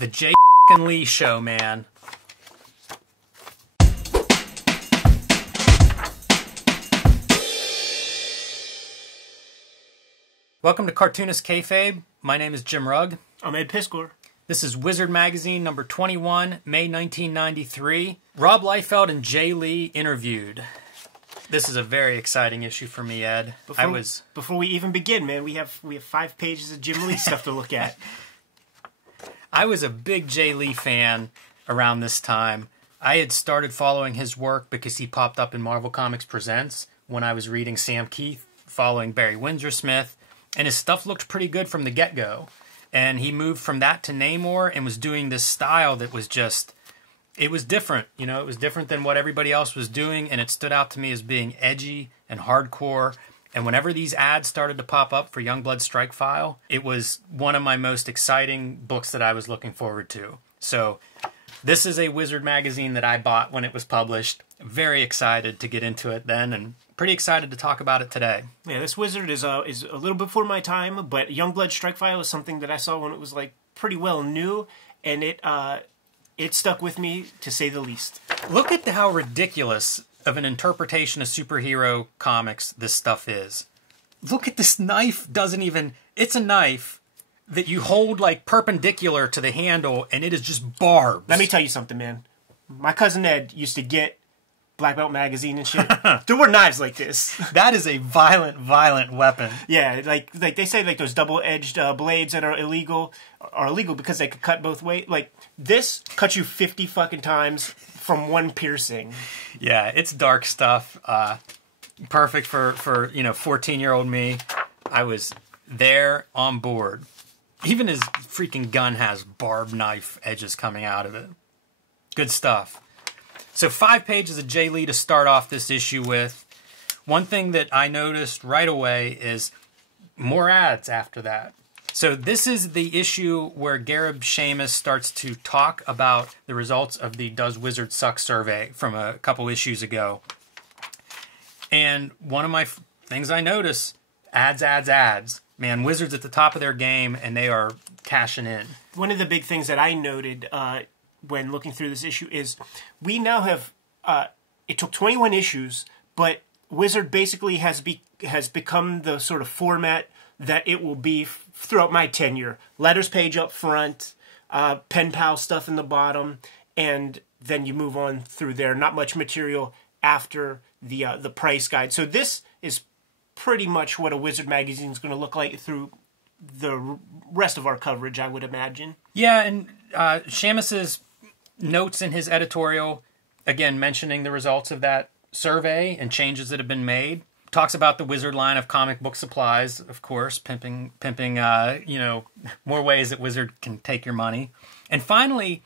The Jae Lee show, man. Welcome to Cartoonist Kayfabe. My name is Jim Rugg. I'm Ed Piskor. This is Wizard Magazine number 21, May 1993. Rob Liefeld and Jae Lee interviewed. This is a very exciting issue for me, Ed. Before we even begin, man, we have 5 pages of Jim Lee stuff to look at. I was a big Jae Lee fan around this time. I had started following his work because he popped up in Marvel Comics Presents when I was reading Sam Keith, following Barry Windsor-Smith, and his stuff looked pretty good from the get-go. And he moved from that to Namor and was doing this style that was just, it was different. You know, it was different than what everybody else was doing, and it stood out to me as being edgy and hardcore. And whenever these ads started to pop up for Youngblood Strikefile, it was one of my most exciting books that I was looking forward to. So this is a Wizard magazine that I bought when it was published. Very excited to get into it then, and pretty excited to talk about it today. Yeah, this Wizard is a little before my time, but Youngblood Strikefile is something that I saw when it was like pretty well new, and it stuck with me to say the least. Look at how ridiculous of an interpretation of superhero comics this stuff is. Look at this knife. It's a knife that you hold like perpendicular to the handle, and it is just barbs. Let me tell you something, man. My cousin Ed used to get Black Belt magazine and shit. There were knives like this. That is a violent weapon. Yeah, like they say, like those double-edged blades that are illegal because they could cut both ways. Like this cuts you 50 fucking times from one piercing. Yeah, it's dark stuff. Perfect for 14-year-old me. I was there on board. Even his freaking gun has barbed knife edges coming out of it. Good stuff. So 5 pages of Jae Lee to start off this issue with. One thing that I noticed right away is more ads after that. So this is the issue where Gareb Shamus starts to talk about the results of the Does Wizard Suck survey from a couple issues ago. And one of my things I notice, ads. Man, Wizards at the top of their game, and they are cashing in. One of the big things that I noted when looking through this issue is we now have, it took 21 issues, but Wizard basically has become the sort of format that it will be throughout my tenure. Letters page up front, pen pal stuff in the bottom, and then you move on through there. Not much material after the price guide. So this is pretty much what a Wizard magazine is going to look like through the rest of our coverage, I would imagine. Yeah, and Shamus's notes in his editorial, again, mentioning the results of that survey and changes that have been made. Talks about the Wizard line of comic book supplies, of course, pimping, more ways that Wizard can take your money. And finally,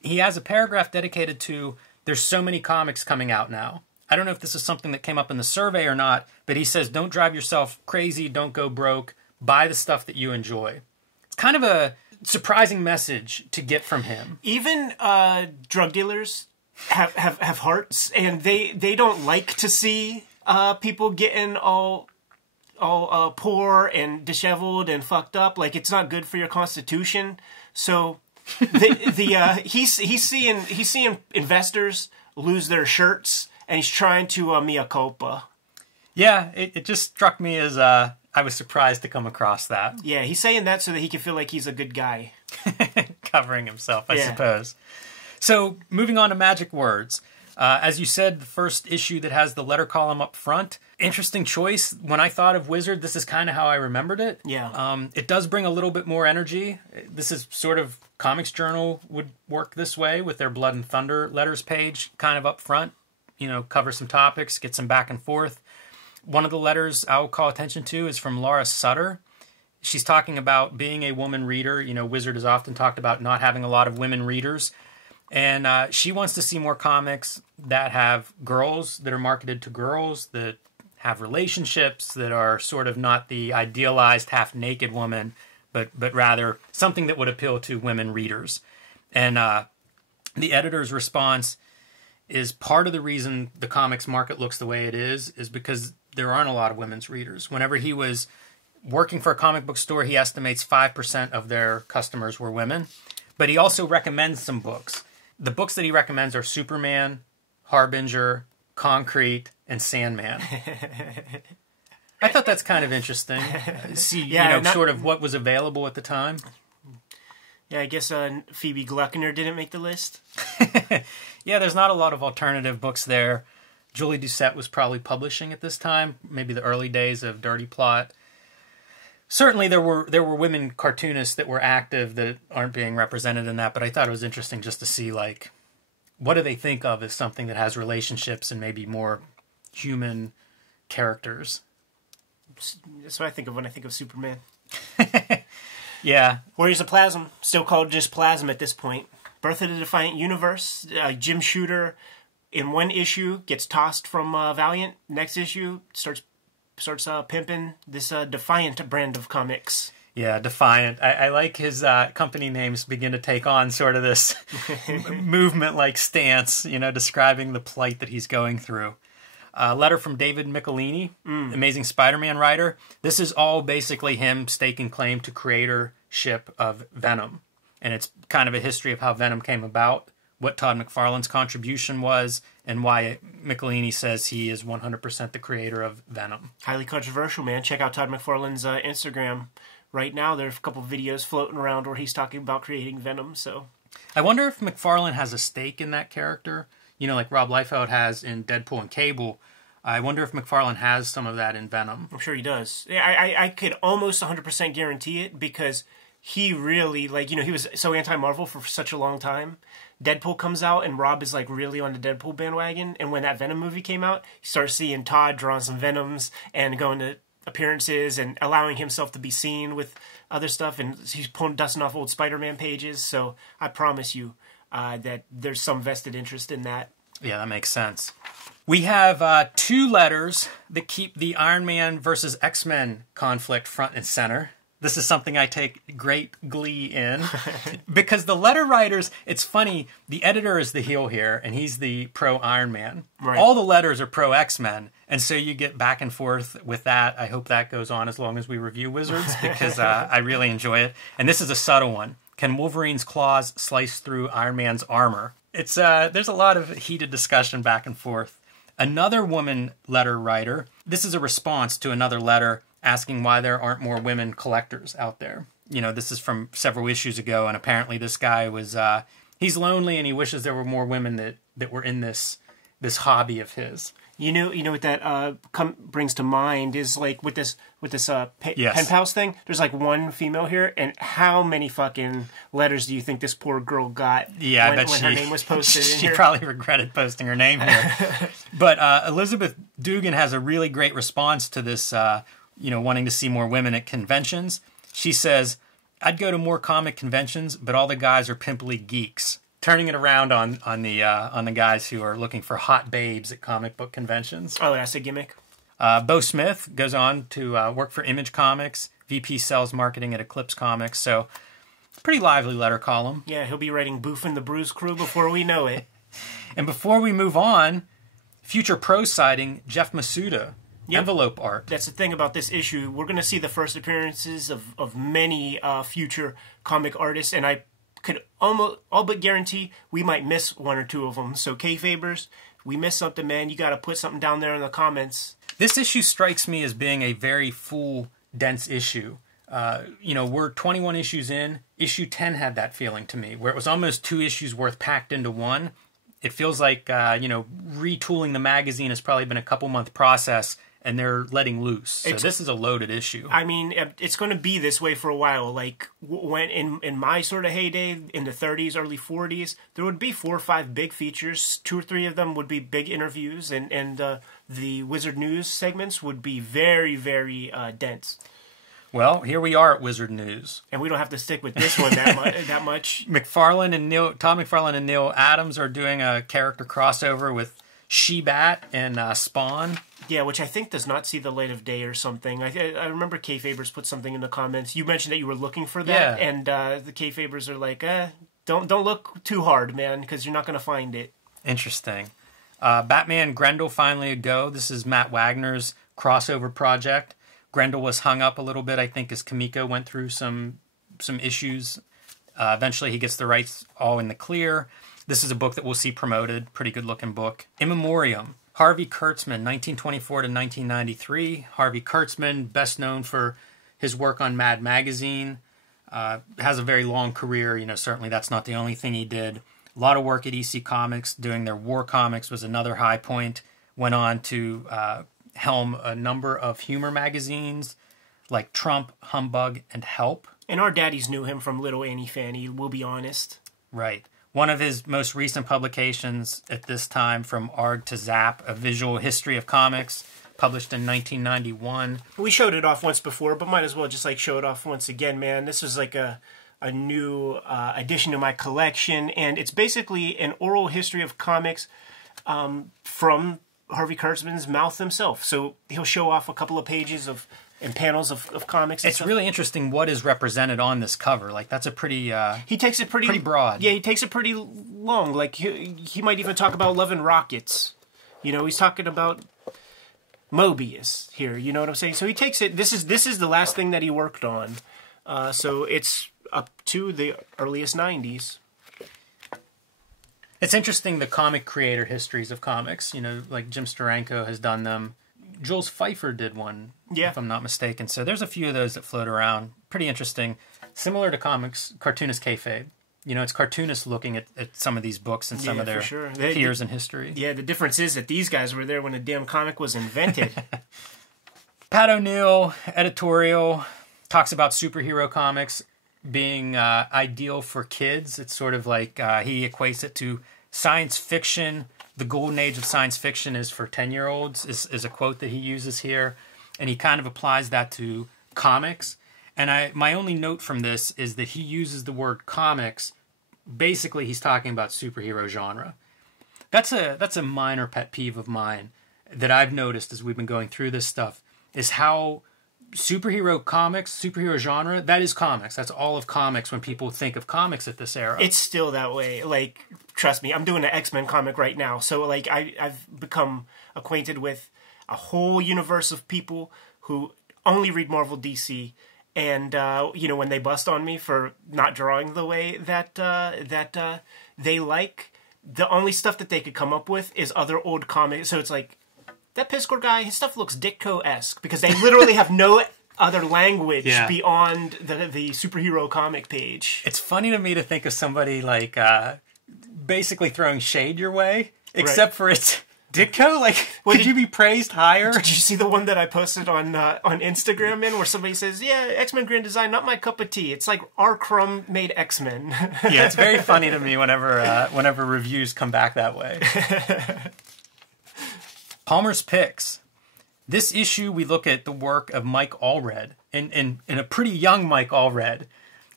he has a paragraph dedicated to, there's so many comics coming out now. I don't know if this is something that came up in the survey or not, but he says, don't drive yourself crazy, don't go broke, buy the stuff that you enjoy. It's kind of a surprising message to get from him. Even drug dealers have hearts, and they don't like to see people getting all poor and disheveled and fucked up. Like, it's not good for your constitution. So he's seeing investors lose their shirts, and he's trying to mea culpa. Yeah, it just struck me as I was surprised to come across that. Yeah, he's saying that so that he can feel like he's a good guy. Covering himself, I suppose. So, moving on to Magic Words. As you said, the first issue that has the letter column up front. Interesting choice. When I thought of Wizard, this is kind of how I remembered it. Yeah. It does bring a little bit more energy. This is sort of Comics Journal would work this way with their Blood and Thunder letters page kind of up front. Cover some topics, get some back and forth. One of the letters I will call attention to is from Laura Sutter. She's talking about being a woman reader. Wizard has often talked about not having a lot of women readers. And she wants to see more comics that have girls, that are marketed to girls, that have relationships, that are sort of not the idealized half-naked woman, but rather something that would appeal to women readers. And the editor's response is part of the reason the comics market looks the way it is because there aren't a lot of women's readers. Whenever he was working for a comic book store, he estimates 5% of their customers were women. But he also recommends some books. The books that he recommends are Superman, Harbinger, Concrete, and Sandman. I thought that's kind of interesting. See, sort of what was available at the time. Yeah, I guess Phoebe Gluckner didn't make the list. Yeah, there's not a lot of alternative books there. Julie Doucette was probably publishing at this time, maybe the early days of Dirty Plot. Certainly there were women cartoonists that were active that aren't being represented in that, but I thought it was interesting just to see, like, what do they think of as something that has relationships and maybe more human characters? That's what I think of when I think of Superman. Yeah. Warriors of Plasm, still called just Plasm at this point. Birth of the Defiant Universe, Jim Shooter in one issue gets tossed from Valiant. Next issue starts pimping this Defiant brand of comics. Yeah, Defiant. I like his company names begin to take on sort of this movement-like stance, describing the plight that he's going through. Letter from David Michelini, Amazing Spider-Man writer. This is all basically him staking claim to creatorship of Venom. And it's kind of a history of how Venom came about, what Todd McFarlane's contribution was, and why Michelini says he is 100% the creator of Venom. Highly controversial, man. Check out Todd McFarlane's Instagram. Right now, there's a couple of videos floating around where he's talking about creating Venom. So, I wonder if McFarlane has a stake in that character. Like Rob Liefeld has in Deadpool and Cable. I wonder if McFarlane has some of that in Venom. I'm sure he does. I could almost 100% guarantee it because he really, he was so anti-Marvel for such a long time. Deadpool comes out and Rob is really on the Deadpool bandwagon. And when that Venom movie came out, he starts seeing Todd drawing some Venoms and going to appearances and allowing himself to be seen with other stuff. And he's dusting off old Spider-Man pages. So I promise you that there's some vested interest in that. Yeah, that makes sense. We have 2 letters that keep the Iron Man versus X-Men conflict front and center. This is something I take great glee in. Because the letter writers, it's funny, the editor is the heel here, and he's the pro-Iron Man. Right. All the letters are pro-X-Men, and so you get back and forth with that. I hope that goes on as long as we review Wizards, because I really enjoy it. And this is a subtle one. Can Wolverine's claws slice through Iron Man's armor? It's there's a lot of heated discussion back and forth. Another woman letter writer, this is a response to another letter asking why there aren't more women collectors out there. This is from several issues ago, and apparently this guy was, he's lonely and he wishes there were more women that were in this hobby of his. You know what that brings to mind is with this Yes. pen pals thing. There's one female here, and how many fucking letters do you think this poor girl got? Yeah, when her name was posted. She probably regretted posting her name here. But Elizabeth Dugan has a really great response to this. Wanting to see more women at conventions. She says, "I'd go to more comic conventions, but all the guys are pimply geeks." Turning it around on the guys who are looking for hot babes at comic book conventions. Oh, that's a gimmick. Bo Smith goes on to work for Image Comics, VP Sales Marketing at Eclipse Comics. So, pretty lively letter column. Yeah, he'll be writing Boof and the Bruise Crew before we know it. And before we move on, future pro sighting Jeff Masuda. Yep. Envelope art. That's the thing about this issue. We're going to see the first appearances of many future comic artists, and I could all but guarantee we might miss 1 or 2 of them. So, Kayfabers, we missed something, man. You got to put something down there in the comments. This issue strikes me as being a very full, dense issue. We're 21 issues in. Issue 10 had that feeling to me, where it was almost 2 issues worth packed into one. It feels like, retooling the magazine has probably been a couple-month process, and they're letting loose. So this is a loaded issue. I mean, it's going to be this way for a while. When in my sort of heyday, in the 30s, early 40s, there would be 4 or 5 big features. 2 or 3 of them would be big interviews, and the Wizard News segments would be very, very dense. Well, here we are at Wizard News. And we don't have to stick with this one that much. Todd McFarlane and Neil Adams are doing a character crossover with She-Bat and Spawn. Yeah, which I think does not see the light of day or something. I remember Kayfabers put something in the comments. You mentioned that you were looking for that, and the Kayfabers are like, don't look too hard, man, because you're not going to find it. Interesting. Batman Grendel finally a go. This is Matt Wagner's crossover project. Grendel was hung up a little bit, I think, as Kamiko went through some issues Eventually he gets the rights all in the clear. This is a book that we'll see promoted. Pretty good looking book. In Memoriam, Harvey Kurtzman, 1924 to 1993. Harvey Kurtzman, best known for his work on Mad Magazine. Has a very long career. You know, certainly that's not the only thing he did. A lot of work at EC Comics. Doing their War Comics was another high point. Went on to helm a number of humor magazines like Trump, Humbug, and Help. And our daddies knew him from Little Annie Fanny, we'll be honest. Right. One of his most recent publications at this time, From Arg to Zap, A Visual History of Comics, published in 1991. We showed it off once before, but might as well just like show it off once again, man. This was like a new addition to my collection, and it's basically an oral history of comics from Harvey Kurtzman's mouth himself. So he'll show off a couple of pages and panels of comics. It's really interesting what is represented on this cover. Like, that's a pretty... he takes it pretty broad. Yeah, he takes it pretty long. Like, he might even talk about Love and Rockets. You know, he's talking about Mobius here. You know what I'm saying? So he takes it... This is the last thing that he worked on. So it's up to the earliest 90s. It's interesting, the comic creator histories of comics. You know, like Jim Steranko has done them. Jules Pfeiffer did one, if I'm not mistaken. So there's a few of those that float around. Pretty interesting. Similar to comics, Cartoonist Kayfabe. You know, it's Cartoonist looking at some of these books and some of their peers in history. Yeah, the difference is that these guys were there when the damn comic was invented. Pat O'Neill, editorial, talks about superhero comics being ideal for kids. It's sort of like he equates it to science fiction. The golden age of science fiction is for 10-year-olds, is a quote that he uses here. And he kind of applies that to comics. And my only note from this is that he uses the word comics. Basically, he's talking about superhero genre. That's a minor pet peeve of mine that I've noticed as we've been going through this stuff, is how superhero comics, superhero genre, that is comics. That's all of comics when people think of comics at this era. It's still that way. Like, trust me, I'm doing an X-Men comic right now. So, like, I've become acquainted with a whole universe of people who only read Marvel, DC, and, you know, when they bust on me for not drawing the way that they like, the only stuff that they could come up with is other old comics. So it's like, that Piscor guy, his stuff looks Ditko-esque, because they literally have no other language beyond the superhero comic page. It's funny to me to think of somebody like basically throwing shade your way, except for it's Ditko. Like, could you be praised higher? Did you see the one that I posted on Instagram, man, where somebody says, yeah, X-Men Grand Design, not my cup of tea. It's like R. Crumb made X-Men. Yeah, it's very funny to me whenever reviews come back that way. Palmer's Picks. This issue, we look at the work of Mike Allred, and a pretty young Mike Allred.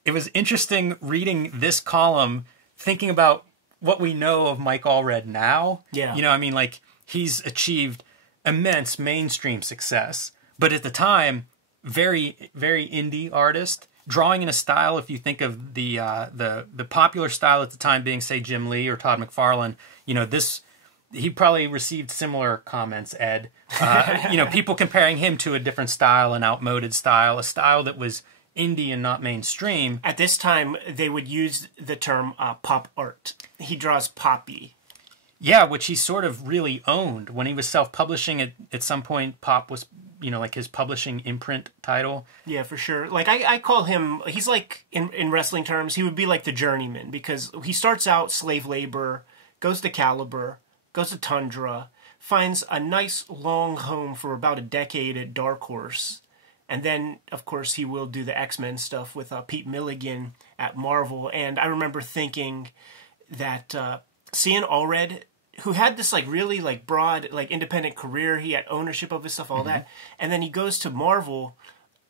It was interesting reading this column, thinking about what we know of Mike Allred now. Yeah. You know, I mean, like, he's achieved immense mainstream success, but at the time, very, very indie artist, drawing in a style, if you think of the popular style at the time being, say, Jim Lee or Todd McFarlane, you know, this... He probably received similar comments, Ed. You know, people comparing him to a different style, an outmoded style, a style that was indie and not mainstream. At this time, they would use the term pop art. He draws poppy. Yeah, which he sort of really owned. When he was self-publishing, at some point, Pop was, you know, like his publishing imprint title. Yeah, for sure. Like, I call him, he's like, in wrestling terms, he would be like the journeyman, because he starts out slave labor, goes to Caliber, goes to Tundra, finds a nice long home for about a decade at Dark Horse, and then, of course, he will do the X-Men stuff with Pete Milligan at Marvel. And I remember thinking that seeing Allred, who had this like really like broad like independent career, he had ownership of his stuff, all that, and then he goes to Marvel,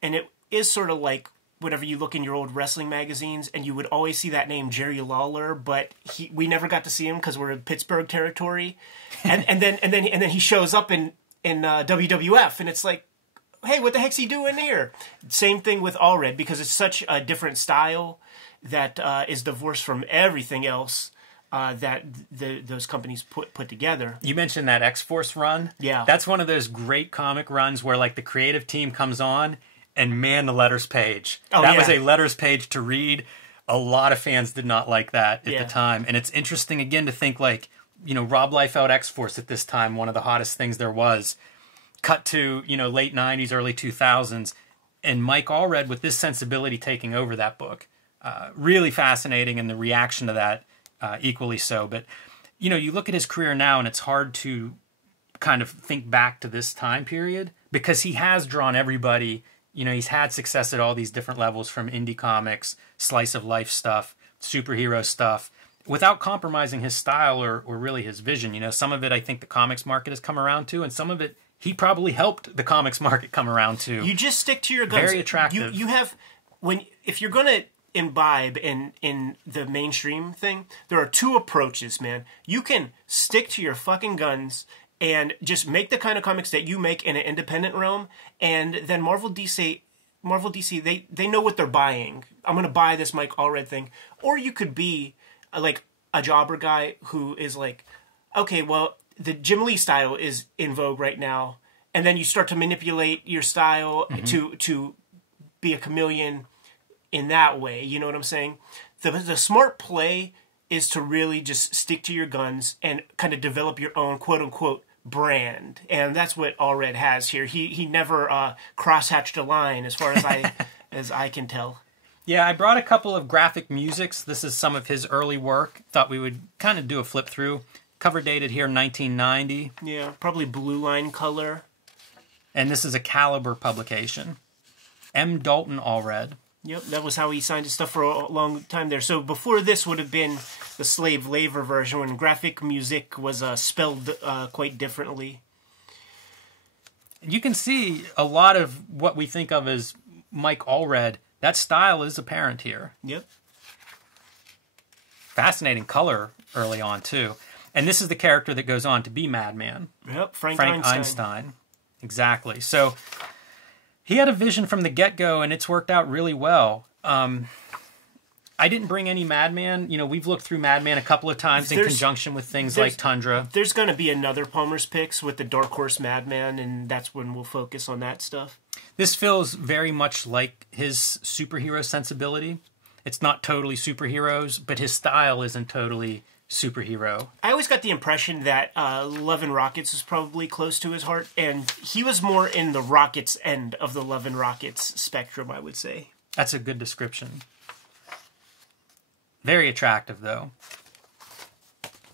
and it is sort of like whenever you look in your old wrestling magazines, and you would always see that name Jerry Lawler, but we never got to see him because we're in Pittsburgh territory, and then he shows up in WWF, and it's like, hey, what the heck's he doing here? Same thing with Allred, because it's such a different style that is divorced from everything else that those companies put together. You mentioned that X-Force run. Yeah. That's one of those great comic runs where like the creative team comes on and man, the letters page. That was a letters page to read. A lot of fans did not like that at the time. And it's interesting, again, to think like, you know, Rob Liefeld X-Force at this time, one of the hottest things there was, cut to, you know, late 90s, early 2000s, and Mike Allred with this sensibility taking over that book. Really fascinating, and the reaction to that equally so. But, you know, you look at his career now, and it's hard to kind of think back to this time period, because he has drawn everybody. You know, he's had success at all these different levels, from indie comics, slice of life stuff, superhero stuff, without compromising his style or really his vision. You know, some of it I think the comics market has come around to, and some of it he probably helped the comics market come around to. You just stick to your guns. Very attractive. You have, if you're going to imbibe in the mainstream thing, there are two approaches, man. You can stick to your fucking guns and just make the kind of comics that you make in an independent realm, and then Marvel DC, they know what they're buying. I'm going to buy this Mike Allred thing. Or you could be like a jobber guy who is like, okay, well, the Jim Lee style is in vogue right now, and then you start to manipulate your style to be a chameleon in that way. You know what I'm saying? The smart play is to really just stick to your guns and kind of develop your own quote-unquote brand, and that's what Allred has here. He never cross-hatched a line, as far as I can tell. Yeah, I brought a couple of graphic musics. This is some of his early work. Thought we would kind of do a flip through. Cover dated here 1990. Yeah, probably blue line color. And this is a Caliber publication. M. Dalton Allred. Yep, that was how he signed his stuff for a long time there. So before this would have been the slave labor version, when graphic music was spelled quite differently. You can see a lot of what we think of as Mike Allred. That style is apparent here. Yep. Fascinating color early on, too. And this is the character that goes on to be Madman. Yep, Frank Einstein. Exactly. So he had a vision from the get-go, and it's worked out really well. I didn't bring any Madman. You know, we've looked through Madman a couple of times in conjunction with things like Tundra. There's going to be another Palmer's Picks with the Dark Horse Madman, and that's when we'll focus on that stuff. This feels very much like his superhero sensibility. It's not totally superheroes, but his style isn't totally superhero. I always got the impression that Love and Rockets was probably close to his heart, and he was more in the Rockets end of the Love and Rockets spectrum, I would say. That's a good description. Very attractive, though.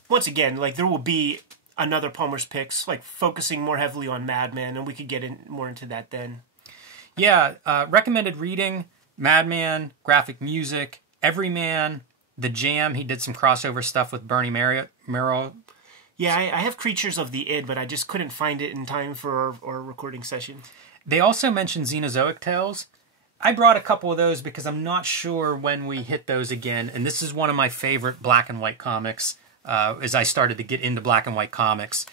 Once again, like, there will be another Palmer's Picks, like, focusing more heavily on Madman, and we could get more into that then. Yeah, recommended reading, Madman, graphic music, Everyman, The Jam. He did some crossover stuff with Bernie Merrill. Yeah, I have Creatures of the Id, but I just couldn't find it in time for our recording session. They also mentioned Xenozoic Tales. I brought a couple of those because I'm not sure when we hit those again, and this is one of my favorite black and white comics as I started to get into black and white comics.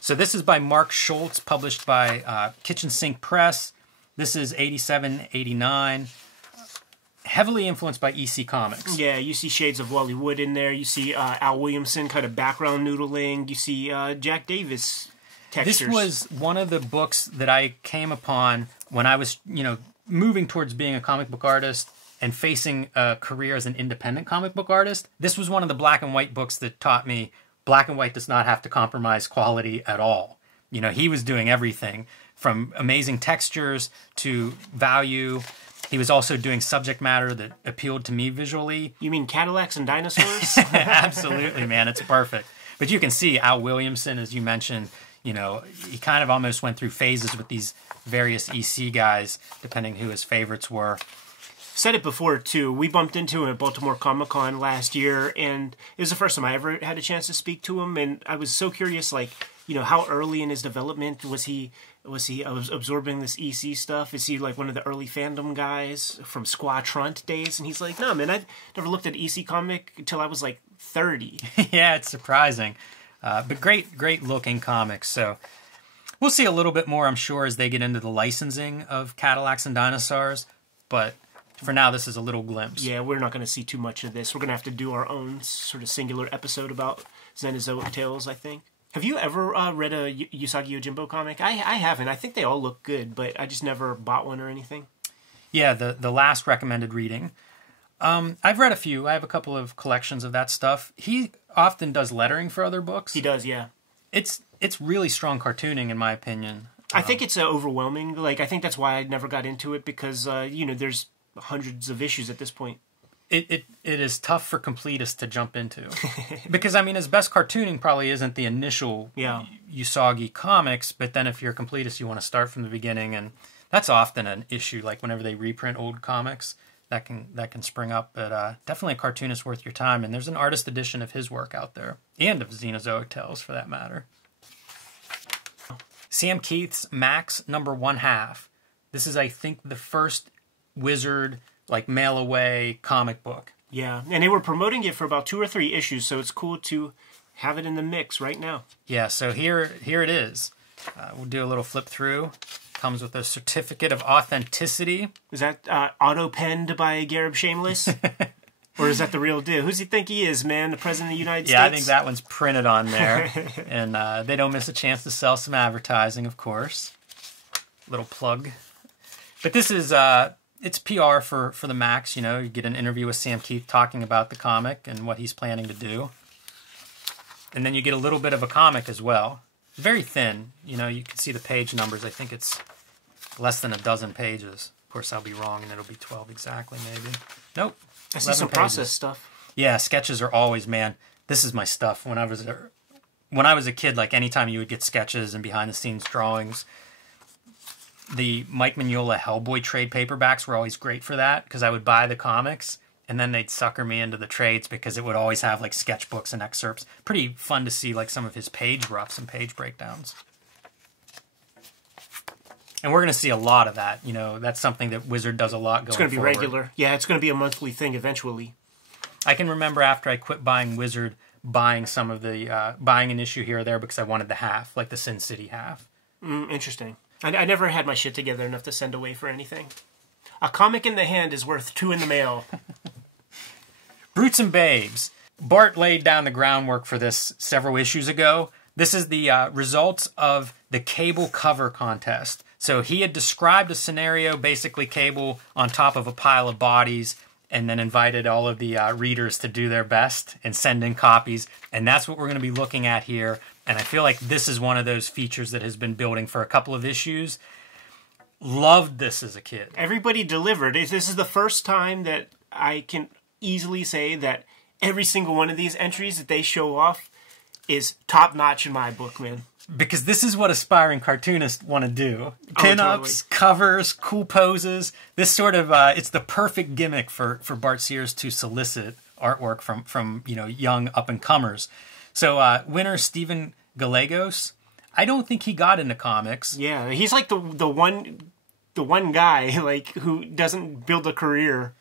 So this is by Mark Schultz, published by Kitchen Sink Press. This is 87, 89. Heavily influenced by EC Comics. Yeah, you see shades of Wally Wood in there. You see Al Williamson kind of background noodling. You see Jack Davis textures. This was one of the books that I came upon when I was, you know, moving towards being a comic book artist and facing a career as an independent comic book artist. This was one of the black and white books that taught me black and white does not have to compromise quality at all. You know, he was doing everything from amazing textures to value. He was also doing subject matter that appealed to me visually. You mean Cadillacs and dinosaurs? Absolutely, man. It's perfect. But you can see Al Williamson, as you mentioned, you know, he kind of almost went through phases with these various EC guys, depending who his favorites were. Said it before, too. We bumped into him at Baltimore Comic-Con last year, and it was the first time I ever had a chance to speak to him, and I was so curious, like, you know, how early in his development was he absorbing this EC stuff? Is he like one of the early fandom guys from Squaw Trunt days? And he's like, no, man, I never looked at EC comic until I was like 30. Yeah, it's surprising. But great looking comics. So we'll see a little bit more, I'm sure, as they get into the licensing of Cadillacs and Dinosaurs. But for now, this is a little glimpse. Yeah, we're not going to see too much of this. We're going to have to do our own sort of singular episode about Xenozoic Tales, I think. Have you ever read a Usagi Yojimbo comic? I haven't. I think they all look good, but I just never bought one or anything. Yeah, the last recommended reading. I've read a few. I have a couple of collections of that stuff. He often does lettering for other books. He does, yeah. It's really strong cartooning, in my opinion. I think it's overwhelming. Like, I think that's why I never got into it, because, there's hundreds of issues at this point. It is tough for completists to jump into. Because, I mean, his best cartooning probably isn't the initial Usagi comics, but then if you're a completist, you want to start from the beginning, and that's often an issue, like whenever they reprint old comics, that can spring up. But definitely a cartoonist worth your time, and there's an artist edition of his work out there, and of Xenozoic Tales, for that matter. Sam Keith's Max number 1/2. This is, I think, the first Wizard, like, mail-away comic book. Yeah, and they were promoting it for about 2 or 3 issues, so it's cool to have it in the mix right now. Yeah, so here it is. We'll do a little flip through. Comes with a certificate of authenticity. Is that auto-penned by Garib Shameless? Or is that the real deal? Who's he think he is, man? The President of the United States? Yeah, I think that one's printed on there. And they don't miss a chance to sell some advertising, of course. Little plug. But this is... it's PR for the Max, you know. You get an interview with Sam Keith talking about the comic and what he's planning to do. And then you get a little bit of a comic as well. Very thin. You know, you can see the page numbers. I think it's less than a dozen pages. Of course, I'll be wrong, and it'll be 12 exactly, maybe. Nope. I see some process stuff. Yeah, sketches are always, man, this is my stuff. When I was a kid, like, anytime you would get sketches and behind-the-scenes drawings, the Mike Mignola Hellboy trade paperbacks were always great for that, because I would buy the comics, and then they'd sucker me into the trades, because it would always have, like, sketchbooks and excerpts. Pretty fun to see, like, some of his page roughs and page breakdowns. And we're going to see a lot of that. You know, that's something that Wizard does a lot going forward. It's going to be regular. Yeah, it's going to be a monthly thing eventually. I can remember after I quit buying Wizard, buying some of the, buying an issue here or there because I wanted the half, like the Sin City half. Interesting. I never had my shit together enough to send away for anything. A comic in the hand is worth 2 in the mail. Brutes and Babes. Bart laid down the groundwork for this several issues ago. This is the results of the Cable cover contest. So he had described a scenario, basically Cable on top of a pile of bodies, and then invited all of the readers to do their best and send in copies. And that's what we're going to be looking at here. And I feel like this is one of those features that has been building for a couple of issues. Loved this as a kid. Everybody delivered. This is the first time that I can easily say that every single one of these entries that they show off is top-notch in my book, man. Because this is what aspiring cartoonists want to do. Pin-ups, covers, cool poses. This sort of, it's the perfect gimmick for Bart Sears to solicit artwork from young up-and-comers. So, winner Stephen Gallegos, I don't think he got into comics. Yeah, he's like the one guy, like, who doesn't build a career.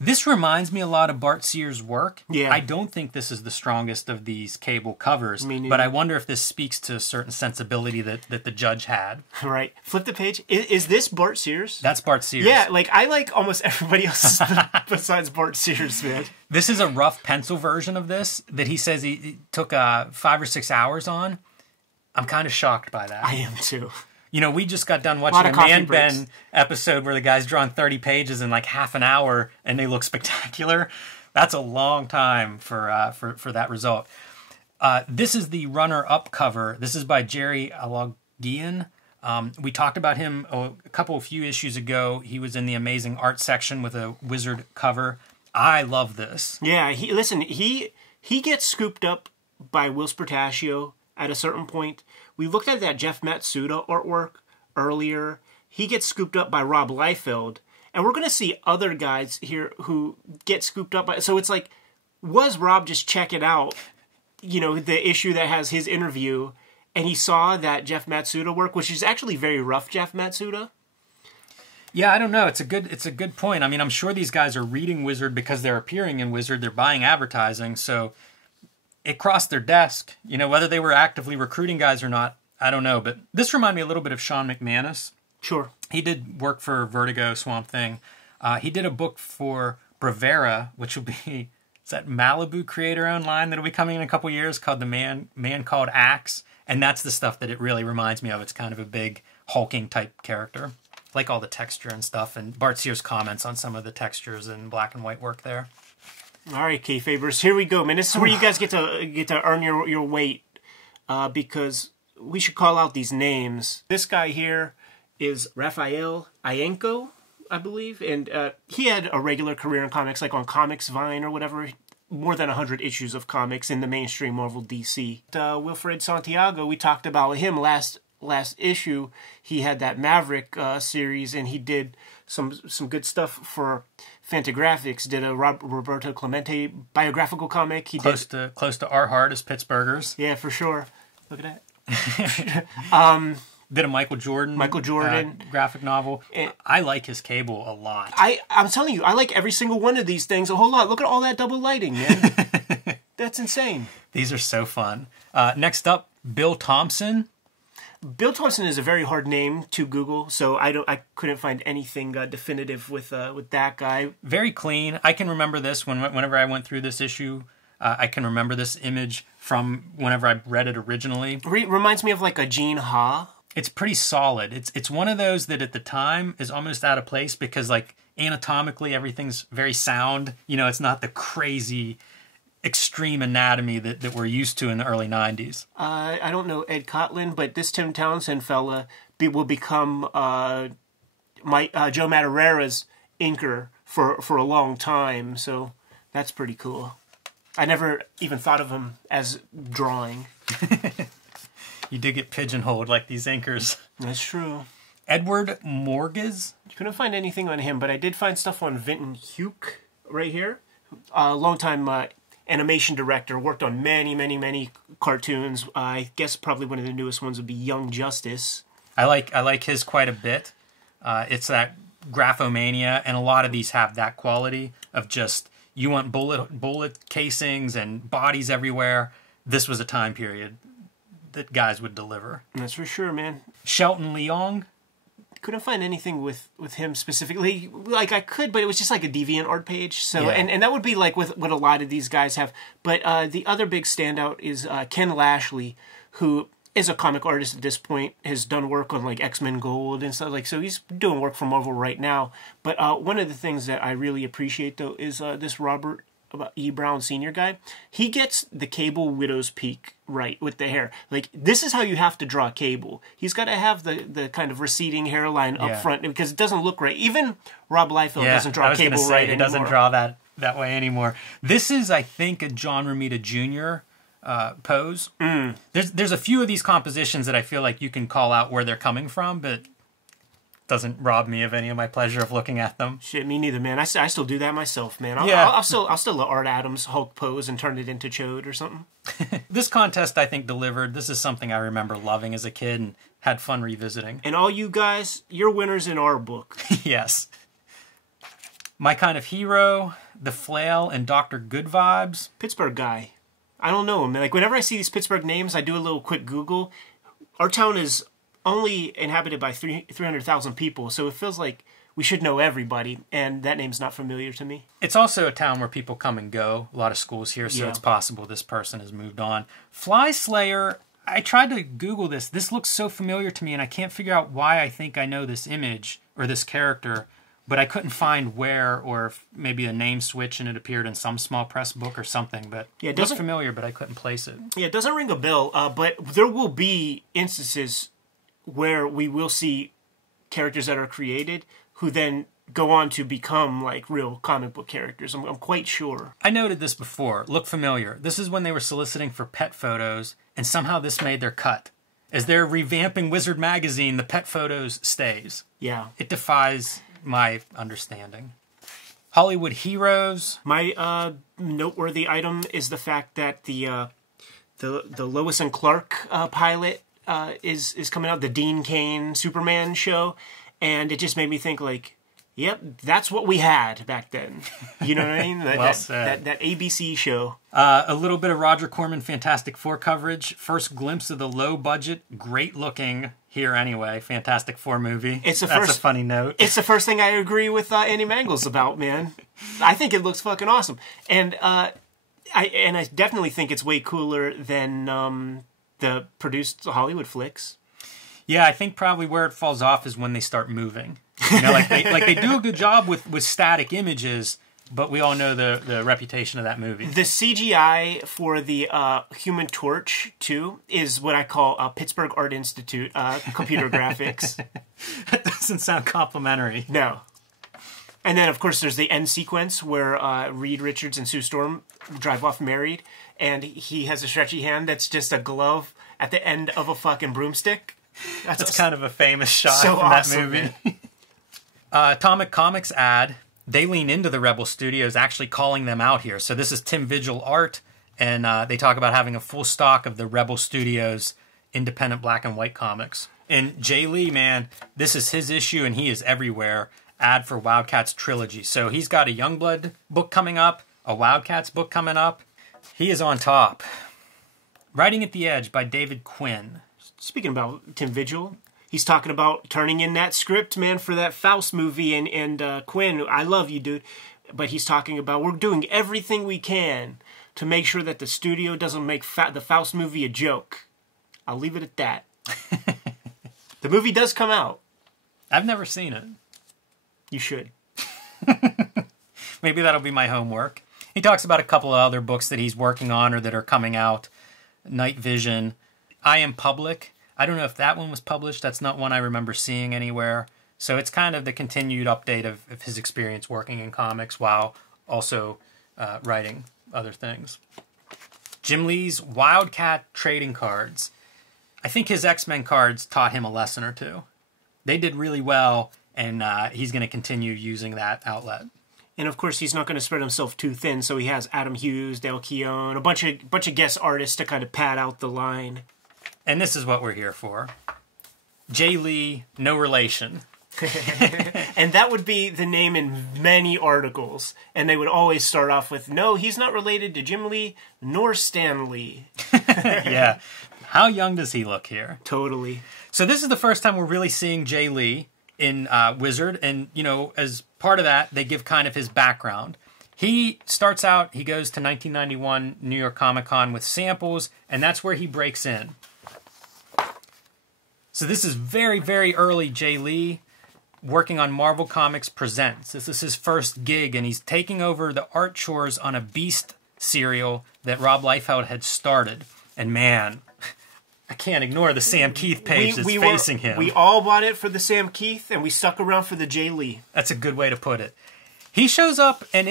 This reminds me a lot of Bart Sears' work. Yeah. I don't think this is the strongest of these Cable covers, but I wonder if this speaks to a certain sensibility that the judge had. Right. Flip the page. Is this Bart Sears? That's Bart Sears. Yeah, like, I like almost everybody else besides Bart Sears, man. This is a rough pencil version of this that he says he took 5 or 6 hours on. I'm kind of shocked by that. I am too. You know, we just got done watching a Man Ben episode where the guy's drawn 30 pages in like half an hour and they look spectacular. That's a long time for that result. This is the runner-up cover. This is by Jerry Alagian. We talked about him a few issues ago. He was in the amazing art section with a Wizard cover. I love this. Yeah, he gets scooped up by Will Spertaccio at a certain point. We looked at that Jeff Matsuda artwork earlier. He gets scooped up by Rob Liefeld. And we're going to see other guys here who get scooped up by... So it's like, was Rob just checking out, the issue that has his interview, and he saw that Jeff Matsuda work, which is actually very rough Jeff Matsuda? Yeah, I don't know. It's a good point. I mean, I'm sure these guys are reading Wizard because they're appearing in Wizard. They're buying advertising, so... It crossed their desk, whether they were actively recruiting guys or not, I don't know. But this reminded me a little bit of Sean McManus. Sure. He did work for Vertigo, Swamp Thing. He did a book for Bravera, which will be, is that Malibu creator-owned line that'll be coming in a couple years called The Man Called Axe. And that's the stuff that it really reminds me of. It's kind of a big hulking type character. like all the texture and stuff, and Bart Sears comments on some of the textures and black and white work there. All right, Kayfabers, here we go, man. This is where you guys get to earn your weight, because we should call out these names. This guy here is Raphael Ienco, I believe, and he had a regular career in comics, like on Comics Vine or whatever. More than 100 issues of comics in the mainstream Marvel DC. Wilfred Santiago, we talked about him last issue. He had that Maverick series, and he did some good stuff for Fantagraphics. Did a Roberto Clemente biographical comic. He close to our heart as Pittsburghers. Yeah, for sure. Look at that. Did a Michael Jordan graphic novel. I like his Cable a lot. I'm telling you, I like every single one of these things a whole lot. Look at all that double lighting, man. That's insane. These are so fun. Next up, Bill Thompson. Bill Thompson is a very hard name to Google, so I couldn't find anything definitive with that guy. Very clean. I can remember this whenever I went through this issue. I can remember this image from whenever I read it originally. Reminds me of like a Gene Ha. It's pretty solid. It's one of those that at the time is almost out of place because like anatomically everything's very sound. You know, it's not the crazy extreme anatomy that we're used to in the early 90s. I don't know Ed Cotlin, but this Tim Townsend fella will become Joe Madureira's inker for a long time, so that's pretty cool. I never even thought of him as drawing. You do get pigeonholed like these inkers. That's true. Edward Morges? Couldn't find anything on him, but I did find stuff on Vinton Huke right here. A long-time animation director, worked on many cartoons. I guess probably one of the newest ones would be Young Justice. I like his quite a bit. It's that graphomania, and a lot of these have that quality of just, you want bullet casings and bodies everywhere. This was a time period that guys would deliver. That's for sure, man. Shelton Leong. Couldn't find anything with him specifically. Like I could, but it was just like a DeviantArt page. So yeah. and that would be like with what a lot of these guys have. But the other big standout is Ken Lashley, who is a comic artist at this point, has done work on like X-Men Gold and stuff like. So he's doing work for Marvel right now. But one of the things that I really appreciate though is this Robert E. Brown Sr. guy. He gets the Cable Widow's Peak right with the hair. Like, this is how you have to draw Cable. He's got to have the kind of receding hairline up front because it doesn't look right. Even Rob Liefeld doesn't draw Cable right anymore. He doesn't draw that way anymore. This is, I think, a John Romita Jr. Pose. There's a few of these compositions that I feel like you can call out where they're coming from, but doesn't rob me of any of my pleasure of looking at them. Shit, me neither, man. I still do that myself, man. I'll still Art Adams Hulk pose and turn it into Chode or something. This contest, I think, delivered. This is something I remember loving as a kid and had fun revisiting. And all you guys, you're winners in our book. Yes. My Kind of Hero, The Flail, and Dr. Good Vibes. Pittsburgh guy. I don't know him. Like, whenever I see these Pittsburgh names, I do a little quick Google. Our town is only inhabited by 300,000 people, so it feels like we should know everybody, and that name's not familiar to me. It's also a town where people come and go. A lot of schools here, so it's possible this person has moved on. Fly Slayer, I tried to Google this. This looks so familiar to me, and I can't figure out why I think I know this image or this character, but I couldn't find where, or if maybe a name switch and it appeared in some small press book or something, but it looks familiar, but I couldn't place it. Yeah, it doesn't ring a bell, but there will be instances where we will see characters that are created who then go on to become like real comic book characters. I'm quite sure. I noted this before. Look familiar. This is when they were soliciting for pet photos, and somehow this made their cut. As they're revamping Wizard Magazine, the pet photos stays. Yeah. It defies my understanding. Hollywood Heroes. My noteworthy item is the fact that the Lois and Clark pilot is coming out, the Dean Cain Superman show, and it just made me think like, yep, that's what we had back then. You know what I mean? That ABC show. A little bit of Roger Corman Fantastic Four coverage. First glimpse of the low budget, great looking here anyway. Fantastic Four movie. That's a funny note. It's the first thing I agree with Andy Mangels about, man. I think it looks fucking awesome, and I definitely think it's way cooler than the produced Hollywood flicks. Yeah, I think probably where it falls off is when they start moving. You know, like they do a good job with static images, but we all know the reputation of that movie. The CGI for the Human Torch, too, is what I call Pittsburgh Art Institute computer graphics. That doesn't sound complimentary. No. And then, of course, there's the end sequence where Reed Richards and Sue Storm drive off married, and he has a stretchy hand that's just a glove at the end of a fucking broomstick. That's kind of a famous shot so from awesome, that movie. Atomic Comics ad, they lean into the Rebel Studios, actually calling them out here. So this is Tim Vigil art, and they talk about having a full stock of the Rebel Studios independent black and white comics. And Jae Lee, man, this is his issue, and he is everywhere. Ad for WildCATs Trilogy. So he's got a Youngblood book coming up, a WildCATs book coming up. He is on top. Writing at the Edge by David Quinn. Speaking about Tim Vigil, he's talking about turning in that script, man, for that Faust movie. And Quinn, I love you, dude. But he's talking about we're doing everything we can to make sure that the studio doesn't make the Faust movie a joke. I'll leave it at that. The movie does come out. I've never seen it. You should. Maybe that'll be my homework. He talks about a couple of other books that he's working on or that are coming out. Night Vision. I Am Public. I don't know if that one was published. That's not one I remember seeing anywhere. So it's kind of the continued update of his experience working in comics while also writing other things. Jim Lee's Wildcat trading cards. I think his X-Men cards taught him a lesson or two. They did really well, and he's going to continue using that outlet. And of course, he's not going to spread himself too thin, so he has Adam Hughes, Dale Keown, a bunch of guest artists to kind of pad out the line. And this is what we're here for. Jae Lee, no relation. And that would be the name in many articles. And they would always start off with, no, he's not related to Jim Lee, nor Stan Lee. Yeah. How young does he look here? Totally. So this is the first time we're really seeing Jae Lee in Wizard. And, you know, as part of that, they give kind of his background. He starts out, he goes to 1991 New York Comic Con with samples, and that's where he breaks in. So this is very, very early Jae Lee working on Marvel Comics Presents. This is his first gig, and he's taking over the art chores on a Beast serial that Rob Liefeld had started. And man, I can't ignore the Sam Keith page that's facing him. We all bought it for the Sam Keith, and we stuck around for the Jae Lee. That's a good way to put it. He shows up, and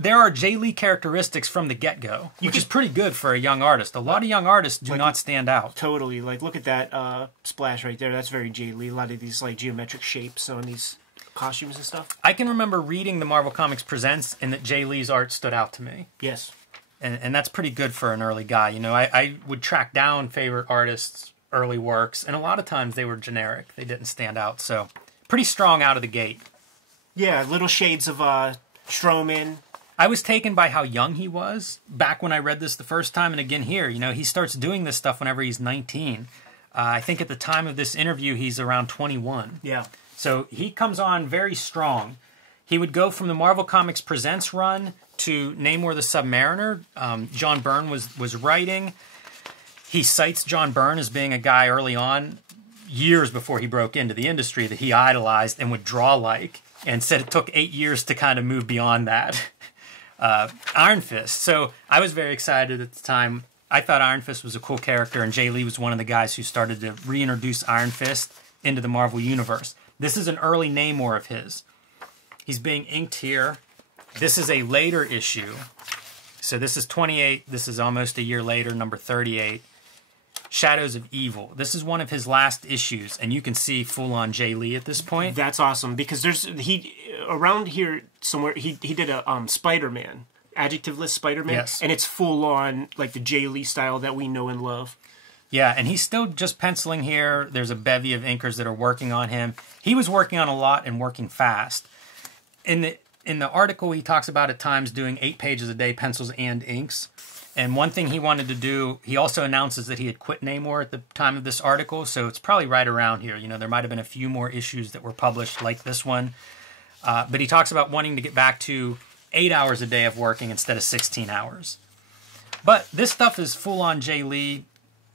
there are Jae Lee characteristics from the get-go, which is pretty good for a young artist. A lot of young artists do not stand out. Totally. Like, look at that splash right there. That's very Jae Lee. A lot of these, like, geometric shapes on these costumes and stuff. I can remember reading the Marvel Comics Presents, and that Jae Lee's art stood out to me. Yes. And that's pretty good for an early guy. You know, I would track down favorite artists' early works, and a lot of times they were generic. They didn't stand out. So, pretty strong out of the gate. Yeah, little shades of Strowman. I was taken by how young he was back when I read this the first time, and again here. You know, he starts doing this stuff whenever he's 19. I think at the time of this interview, he's around 21. Yeah. So he comes on very strong. He would go from the Marvel Comics Presents run to Namor the Submariner. John Byrne was writing. He cites John Byrne as being a guy early on, years before he broke into the industry, that he idolized and would draw like, and said it took 8 years to kind of move beyond that. Iron Fist. So I was very excited at the time. I thought Iron Fist was a cool character, and Jae Lee was one of the guys who started to reintroduce Iron Fist into the Marvel Universe. This is an early Namor of his. He's being inked here. This is a later issue. So this is 28. This is almost a year later, number 38. Shadows of Evil. This is one of his last issues, and you can see full-on Jae Lee at this point. That's awesome, because around here somewhere he did a Spider-Man, adjectiveless Spider-Man, yes. And it's full-on like the Jae Lee style that we know and love. Yeah, and he's still just penciling here. There's a bevy of inkers that are working on him. He was working on a lot and working fast. In the article, he talks about at times doing 8 pages a day, pencils and inks. And one thing he wanted to do, he also announces that he had quit Namor at the time of this article, so it's probably right around here. You know, there might have been a few more issues that were published like this one. But he talks about wanting to get back to 8 hours a day of working instead of 16 hours. But this stuff is full-on Jae Lee.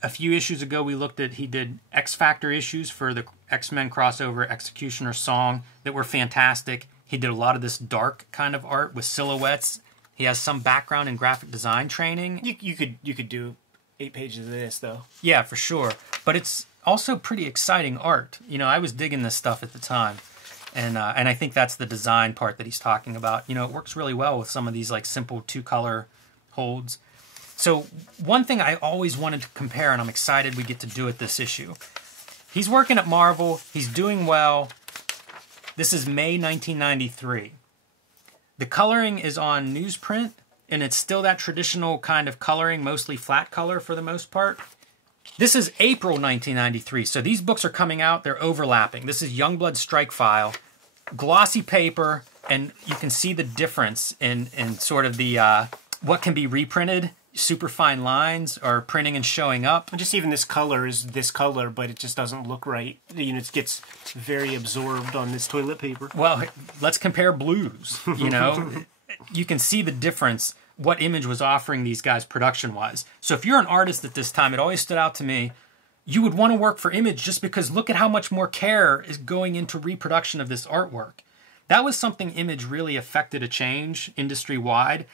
A few issues ago, he did X Factor issues for the X-Men crossover Executioner Song that were fantastic. He did a lot of this dark kind of art with silhouettes. He has some background in graphic design training. You could do 8 pages of this, though. Yeah, for sure. But it's also pretty exciting art. You know, I was digging this stuff at the time. And I think that's the design part that he's talking about. You know, it works really well with some of these like simple 2-color holds. So one thing I always wanted to compare, and I'm excited we get to do it this issue. He's working at Marvel. He's doing well. This is May 1993. The coloring is on newsprint, and it's still that traditional kind of coloring, mostly flat color for the most part. This is April 1993, so these books are coming out. They're overlapping. This is Youngblood Strikefile, glossy paper, and you can see the difference in sort of the what can be reprinted. Super fine lines are printing and showing up. And just even this color is this color, but it just doesn't look right. You know, it gets very absorbed on this toilet paper. Well, let's compare blues, you know. You can see the difference, what Image was offering these guys production-wise. So if you're an artist at this time, it always stood out to me, you would want to work for Image just because look at how much more care is going into reproduction of this artwork. That was something Image really affected a change industry-wide.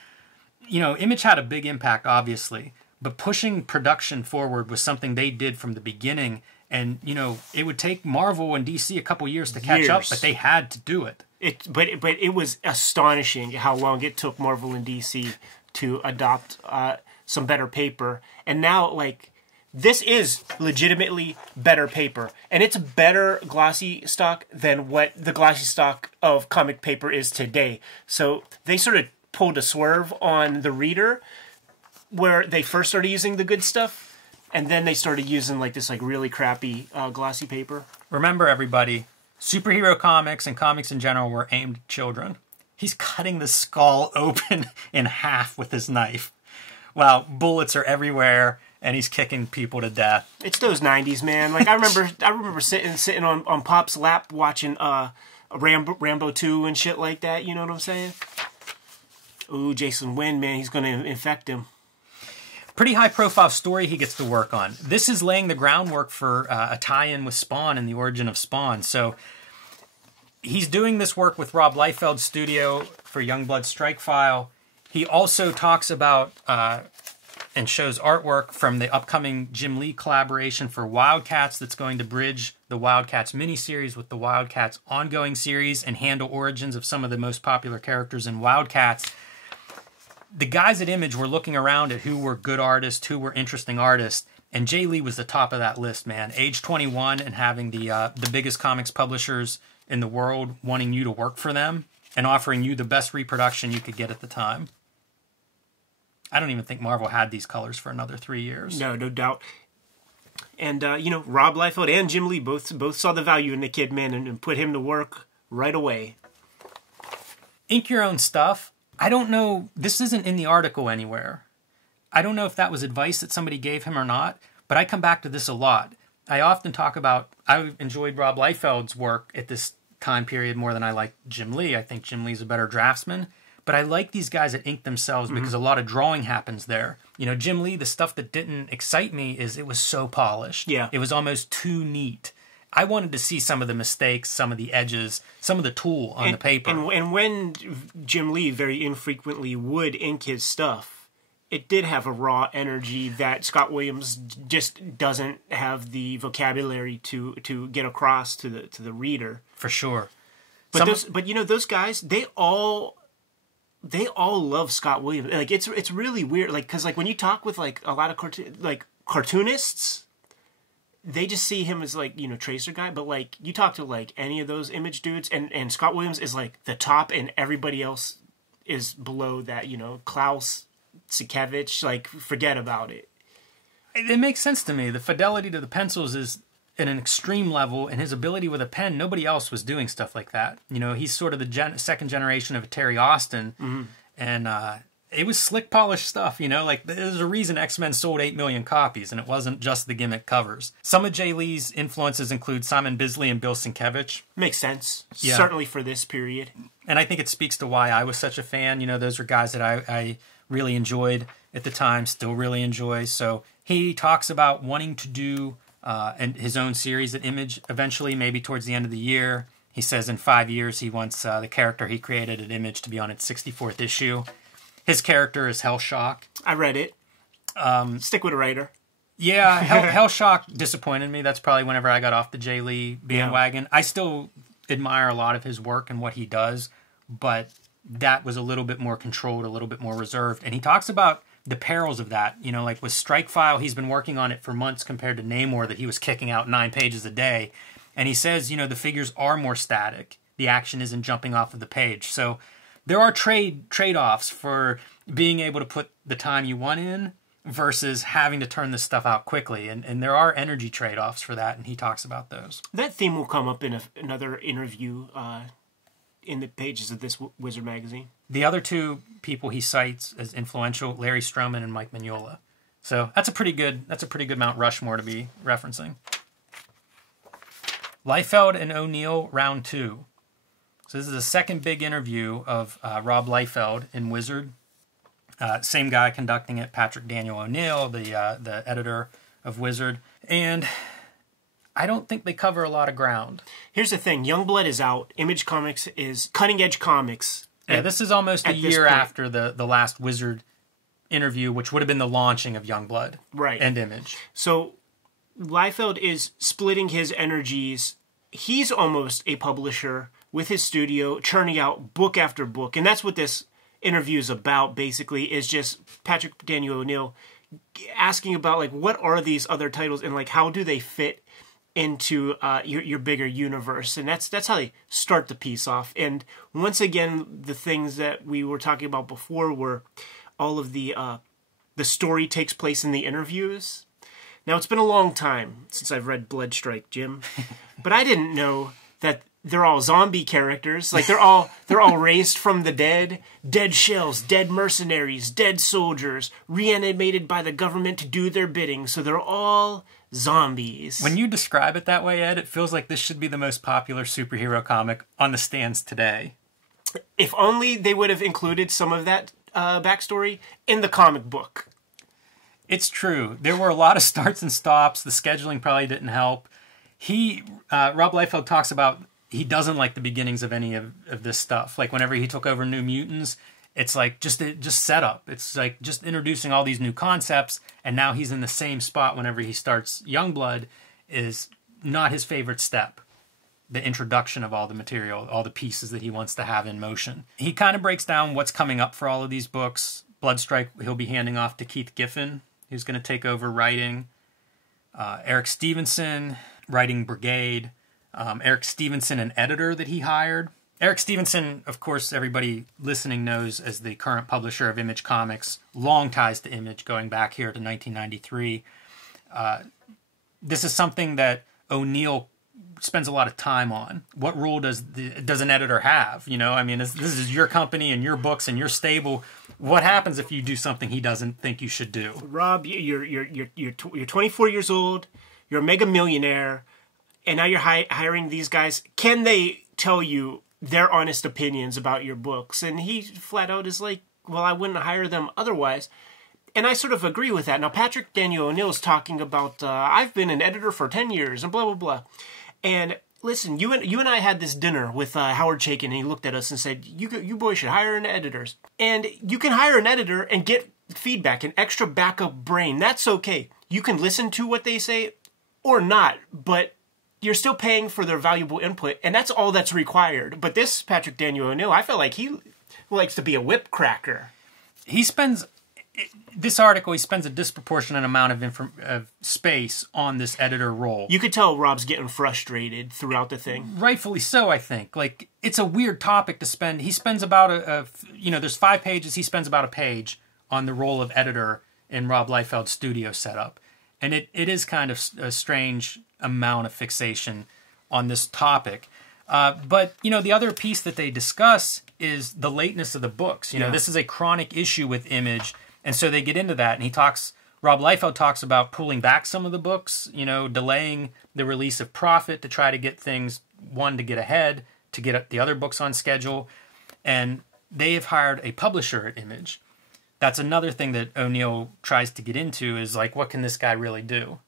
You know, Image had a big impact, obviously, but pushing production forward was something they did from the beginning. And, you know, it would take Marvel and DC a couple years to catch up, but they had to do it. But it was astonishing how long it took Marvel and DC to adopt some better paper. And now, like, this is legitimately better paper. And it's better glossy stock than what the glossy stock of comic paper is today. So they sort of pulled a swerve on the reader where they first started using the good stuff, and then they started using like this like really crappy glossy paper. Remember, everybody, superhero comics and comics in general were aimed at children. He's cutting the skull open in half with his knife while bullets are everywhere and he's kicking people to death. It's those 90s, man. Like I remember sitting on Pop's lap watching Rambo 2 and shit like that, you know what I'm saying? Ooh, Jason Wynn, man, he's going to infect him. Pretty high-profile story he gets to work on. This is laying the groundwork for a tie-in with Spawn and the origin of Spawn. So he's doing this work with Rob Liefeld's studio for Youngblood Strikefile. He also talks about and shows artwork from the upcoming Jim Lee collaboration for WildCATs that's going to bridge the WildCATs miniseries with the WildCATs ongoing series and handle origins of some of the most popular characters in WildCATs. The guys at Image were looking around at who were good artists, who were interesting artists, and Jae Lee was the top of that list, man. Age 21 and having the biggest comics publishers in the world wanting you to work for them and offering you the best reproduction you could get at the time. I don't even think Marvel had these colors for another 3 years. No doubt. And, you know, Rob Liefeld and Jim Lee both saw the value in the kid, man, and put him to work right away. Ink your own stuff. I don't know, this isn't in the article anywhere. I don't know if that was advice that somebody gave him or not, but I come back to this a lot. I often talk about, I enjoyed Rob Liefeld's work at this time period more than I like Jim Lee. I think Jim Lee's a better draftsman, but I like these guys that ink themselves because a lot of drawing happens there. You know, Jim Lee, the stuff that didn't excite me is it was so polished. Yeah. It was almost too neat. I wanted to see some of the mistakes, some of the edges, some of the tool on the paper. And when Jim Lee very infrequently would ink his stuff, it did have a raw energy that Scott Williams just doesn't have the vocabulary to get across to the reader. For sure. But you know, those guys, they all love Scott Williams. Like it's really weird. Like because like when you talk with like a lot of cartoonists, they just see him as like, you know, tracer guy, but like you talk to like any of those Image dudes and Scott Williams is like the top and everybody else is below that, you know, Klaus, Sienkiewicz, like forget about it. It makes sense to me. The fidelity to the pencils is at an extreme level, and his ability with a pen, nobody else was doing stuff like that. You know, he's sort of the second generation of Terry Austin, and it was slick, polished stuff, you know? Like, there's a reason X-Men sold 8 million copies, and it wasn't just the gimmick covers. Some of Jae Lee's influences include Simon Bisley and Bill Sienkiewicz. Makes sense. Yeah. Certainly for this period. And I think it speaks to why I was such a fan. You know, those are guys that I really enjoyed at the time, still really enjoy. So He talks about wanting to do his own series at Image eventually, maybe towards the end of the year. He says in 5 years he wants the character he created at Image to be on its 64th issue. His character is Hellshock. I read it. Stick with a writer. Yeah, Hellshock disappointed me. That's probably whenever I got off the Jae Lee bandwagon. Yeah. I still admire a lot of his work and what he does, but that was a little bit more controlled, a little bit more reserved. And he talks about the perils of that. You know, like with Strikefile, he's been working on it for months compared to Namor that he was kicking out 9 pages a day. And he says, you know, the figures are more static. The action isn't jumping off of the page. So there are trade-offs for being able to put the time you want in versus having to turn this stuff out quickly. And there are energy trade-offs for that, and he talks about those. That theme will come up in another interview in the pages of this Wizard magazine. The other 2 people he cites as influential, Larry Stroman and Mike Mignola. So that's a pretty good Mount Rushmore to be referencing. Liefeld and O'Neill, round 2. So this is the second big interview of Rob Liefeld in Wizard. Same guy conducting it, Patrick Daniel O'Neill, the editor of Wizard. And I don't think they cover a lot of ground. Here's the thing. Youngblood is out. Image Comics is cutting-edge comics. Yeah, this is almost a year after the last Wizard interview, which would have been the launching of Youngblood and Image. So Liefeld is splitting his energies. He's almost a publisher with his studio, churning out book after book. And that's what this interview is about, basically, is just Patrick Daniel O'Neill asking about, like, what are these other titles and, like, how do they fit into your bigger universe. And that's how they start the piece off. And once again, the things that we were talking about before were all of the story takes place in the interviews. Now, it's been a long time since I've read Bloodstrike, Jim, but I didn't know that they're all zombie characters. Like, they're all raised from the dead. Dead shells, dead mercenaries, dead soldiers, reanimated by the government to do their bidding. So they're all zombies. When you describe it that way, Ed, it feels like this should be the most popular superhero comic on the stands today. If only they would have included some of that backstory in the comic book. It's true. There were a lot of starts and stops. The scheduling probably didn't help. Rob Liefeld talks about he doesn't like the beginnings of any of this stuff. Like, whenever he took over New Mutants, it's like just setup. It's like just introducing all these new concepts, and now he's in the same spot whenever he starts Youngblood is not his favorite step. The introduction of all the material, all the pieces that he wants to have in motion. He kind of breaks down what's coming up for all of these books. Bloodstrike, he'll be handing off to Keith Giffen, who's going to take over writing. Eric Stevenson, writing Brigade. Eric Stevenson, an editor that he hired. Eric Stevenson, of course, everybody listening knows as the current publisher of Image Comics. Long ties to Image, going back here to 1993. This is something that O'Neill spends a lot of time on. What role does an editor have? You know, I mean, this is your company and your books and your stable. What happens if you do something he doesn't think you should do? Rob, you're 24 years old. You're a mega millionaire, and now you're hiring these guys. Can they tell you their honest opinions about your books? And he flat out is like, well, I wouldn't hire them otherwise. And I sort of agree with that. Now, Patrick Daniel O'Neill is talking about, I've been an editor for 10 years and blah, blah, blah. And listen, you and I had this dinner with Howard Chaykin, and he looked at us and said, you boys should hire an editor. And you can hire an editor and get feedback, an extra backup brain. That's okay. You can listen to what they say or not, but you're still paying for their valuable input, and that's all that's required. But this Patrick Daniel O'Neill, I feel like he likes to be a whip cracker. He spends a disproportionate amount of space on this editor role. You could tell Rob's getting frustrated throughout the thing. Rightfully so, I think. Like, it's a weird topic to spend. He spends about there's 5 pages. He spends about a page on the role of editor in Rob Liefeld's studio setup. And it is kind of a strange amount of fixation on this topic. But, the other piece that they discuss is the lateness of the books. This is a chronic issue with Image, and so they get into that. And Rob Liefeld talks about pulling back some of the books, delaying the release of Prophet to try to get things, to get ahead, to get the other books on schedule. And they have hired a publisher at Image. that's another thing that O'Neill tries to get into is like, what can this guy really do?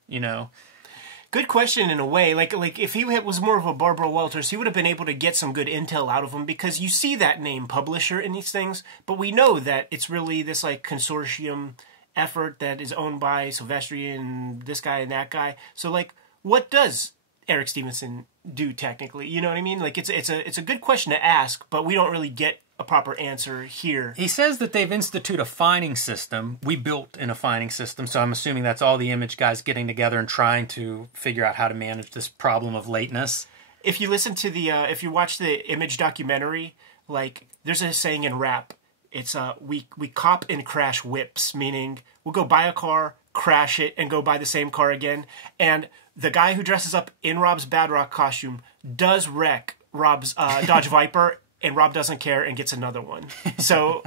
Good question in a way. Like if he was more of a Barbara Walters, he would have been able to get some good intel out of him, because you see that name publisher in these things, but we know that it's really this like consortium effort that is owned by Silvestri and this guy and that guy. So like, what does Eric Stevenson do technically? You know what I mean? Like it's a good question to ask, but we don't really get a proper answer here. He says that they've instituted a fining system. We built in a fining system, so I'm assuming that's all the Image guys getting together and trying to figure out how to manage this problem of lateness. If you listen to if you watch the Image documentary, like there's a saying in rap. It's we cop and crash whips, meaning we'll go buy a car, crash it, and go buy the same car again. And the guy who dresses up in Rob's Bad Rock costume does wreck Rob's Dodge Viper, and Rob doesn't care and gets another one. So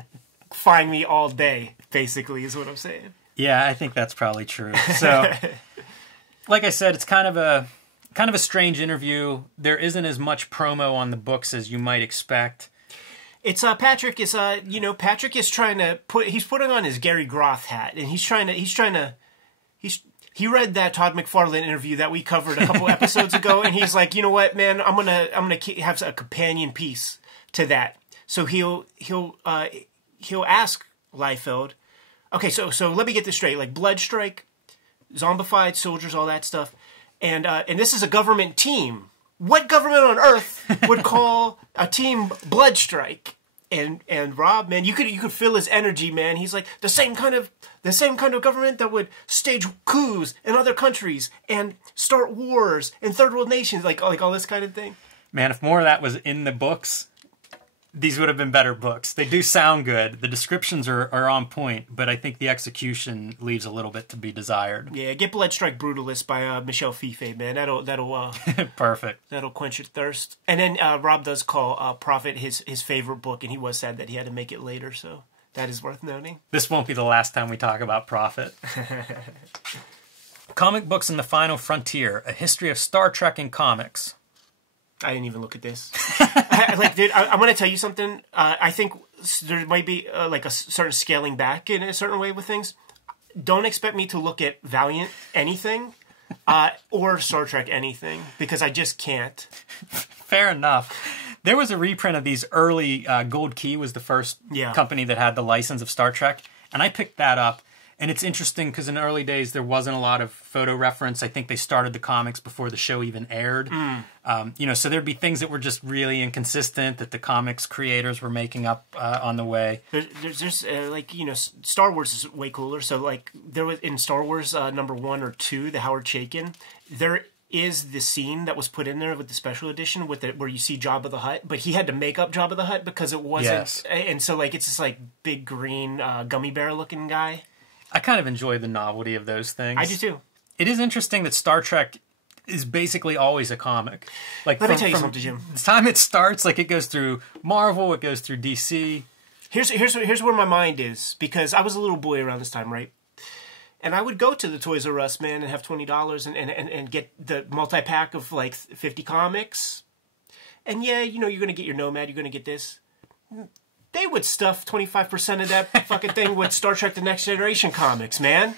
find me all day, basically, is what I'm saying. Yeah, I think that's probably true. So, like I said, it's kind of a strange interview. There isn't as much promo on the books as you might expect. It's Patrick is Patrick is trying to he's putting on his Gary Groth hat, and he read that Todd McFarlane interview that we covered a couple episodes ago, and he's like, you know what, man, I'm gonna have a companion piece to that. So he'll ask Liefeld, okay, so let me get this straight, like Bloodstrike, zombified soldiers, all that stuff, and this is a government team. What government on earth would call a team Bloodstrike? And Rob, man, you could feel his energy, man. He's like the same kind of government that would stage coups in other countries and start wars in third world nations, like all this kind of thing. Man, if more of that was in the books, these would have been better books. They do sound good. The descriptions are on point, but I think the execution leaves a little bit to be desired. Yeah, get Bloodstrike Brutalist by Michel Fiffe, man. That'll perfect. That'll quench your thirst. And then Rob does call Prophet his favorite book, and he was sad that he had to make it later, so that is worth noting. This won't be the last time we talk about Prophet. Comic Books in the Final Frontier, A History of Star Trek in Comics. I didn't even look at this. I'm going to tell you something. I think there might be like a certain scaling back in a certain way with things. Don't expect me to look at Valiant anything or Star Trek anything, because I just can't. Fair enough. There was a reprint of these early. Gold Key was the first company that had the license of Star Trek, and I picked that up. And it's interesting because in the early days, there wasn't a lot of photo reference. I think they started the comics before the show even aired. So there'd be things that were just really inconsistent that the comics creators were making up on the way. There's Star Wars is way cooler. So like there was in Star Wars number 1 or 2, the Howard Chaykin, there is the scene that was put in there with the special edition with it where you see Jabba the Hutt, but he had to make up Jabba the Hutt because it wasn't. Yes. And so like it's this like big green gummy bear looking guy. I kind of enjoy the novelty of those things. I do too. It is interesting that Star Trek is basically always a comic. Like Let me tell you something, Jim. The time it starts, like it goes through Marvel, it goes through DC. Here's where my mind is, because I was a little boy around this time, right? And I would go to the Toys R Us, man, and have $20 and get the multi-pack of like 50 comics. And yeah, you're going to get your Nomad, you're going to get this. They would stuff 25% of that fucking thing with Star Trek The Next Generation comics, man.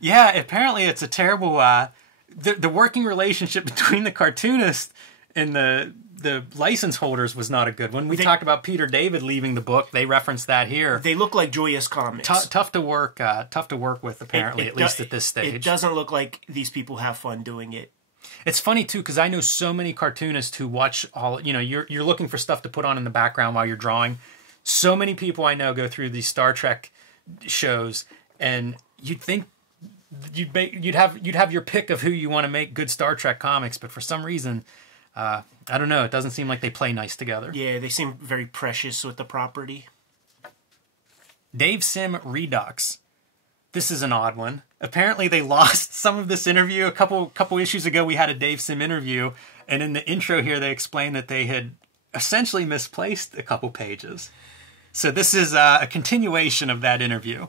Yeah, apparently it's a terrible... the working relationship between the cartoonist and the license holders was not a good one. We talked about Peter David leaving the book. They referenced that here. They look like Joyous Comics. Tough to work with, apparently, at least at this stage. It doesn't look like these people have fun doing it. It's funny, too, because I know so many cartoonists who watch all... you're looking for stuff to put on in the background while you're drawing. So many people I know go through these Star Trek shows, and you'd think you'd have your pick of who you want to make good Star Trek comics, but for some reason, I don't know, it doesn't seem like they play nice together. Yeah, they seem very precious with the property. Dave Sim Redux. This is an odd one. Apparently they lost some of this interview. A couple issues ago we had a Dave Sim interview, and in the intro here they explained that they had essentially misplaced a couple pages. So this is a continuation of that interview.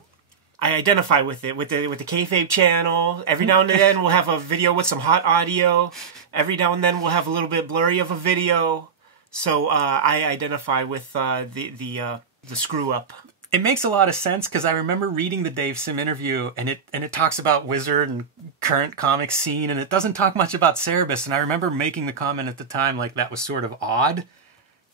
I identify with it, with the Kayfabe channel. Every now and then we'll have a video with some hot audio. Every now and then we'll have a little bit blurry of a video. So I identify with the the screw up. It makes a lot of sense because I remember reading the Dave Sim interview, and it talks about Wizard and current comic scene, and it doesn't talk much about Cerebus. And I remember making the comment at the time like that was sort of odd.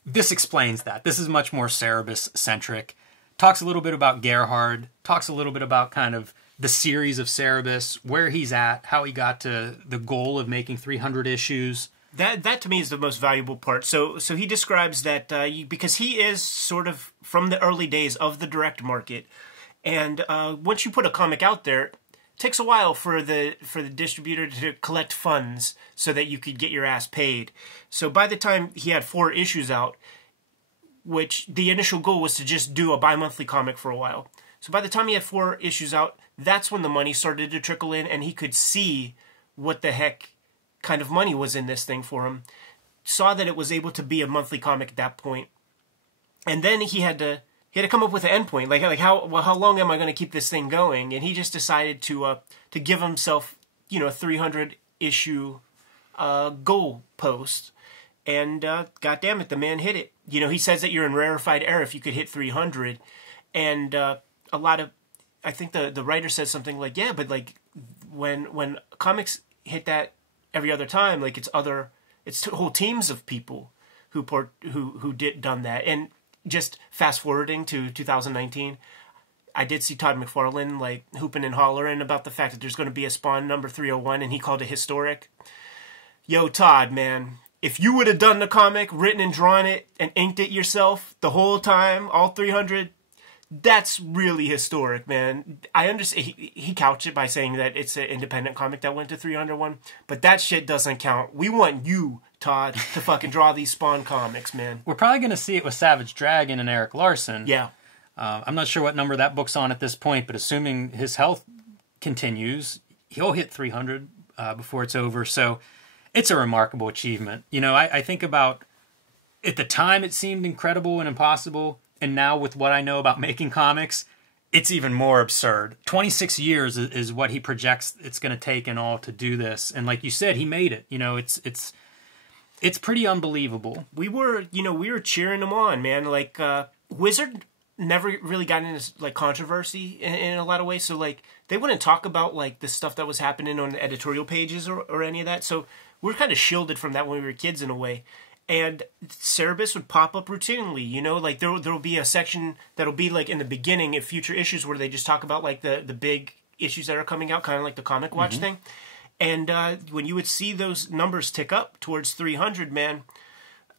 This explains that. This is much more Cerebus centric. Talks a little bit about Gerhard. Talks a little bit about kind of the series of Cerebus, where he's at, how he got to the goal of making 300 issues. That to me is the most valuable part. So he describes that because he is sort of from the early days of the direct market, and once you put a comic out there, it takes a while for the distributor to collect funds so that you could get your ass paid. So by the time he had 4 issues out, which the initial goal was to just do a bi-monthly comic for a while. So by the time he had 4 issues out, that's when the money started to trickle in, and he could see what the heck kind of money was in this thing for him. Saw that it was able to be a monthly comic at that point, and then he had to come up with an endpoint. Like how long am I going to keep this thing going? And he just decided to give himself 300 issue goal post, and God damn it, the man hit it. He says that you're in rarefied air if you could hit 300, and a lot of, I think the writer says something like, yeah, but like when comics hit that every other time, like it's whole teams of people who done that. And just fast forwarding to 2019, I did see Todd McFarlane like hooping and hollering about the fact that there's going to be a Spawn number 301, and he called it historic. Yo, Todd, man, if you would have done the comic, written and drawn it, and inked it yourself the whole time, all 300, that's really historic, man. I understand he couched it by saying that it's an independent comic that went to 301, but that shit doesn't count. We want you, Todd, to fucking draw these Spawn comics, man. We're probably going to see it with Savage Dragon and Eric Larson. Yeah. I'm not sure what number that book's on at this point, but assuming his health continues, he'll hit 300 before it's over. So it's a remarkable achievement. I think about, at the time it seemed incredible and impossible, and now with what I know about making comics, it's even more absurd. 26 years is what he projects it's going to take in all to do this. And like you said, he made it. It's pretty unbelievable. We were cheering him on, man. Like, Wizard never really got into like controversy in a lot of ways. So like they wouldn't talk about like the stuff that was happening on the editorial pages or any of that. So we're kind of shielded from that when we were kids in a way. And Cerebus would pop up routinely, like there'll be a section that'll be like in the beginning of future issues where they just talk about like the big issues that are coming out, kind of like the Comic Watch thing. And when you would see those numbers tick up towards 300, man,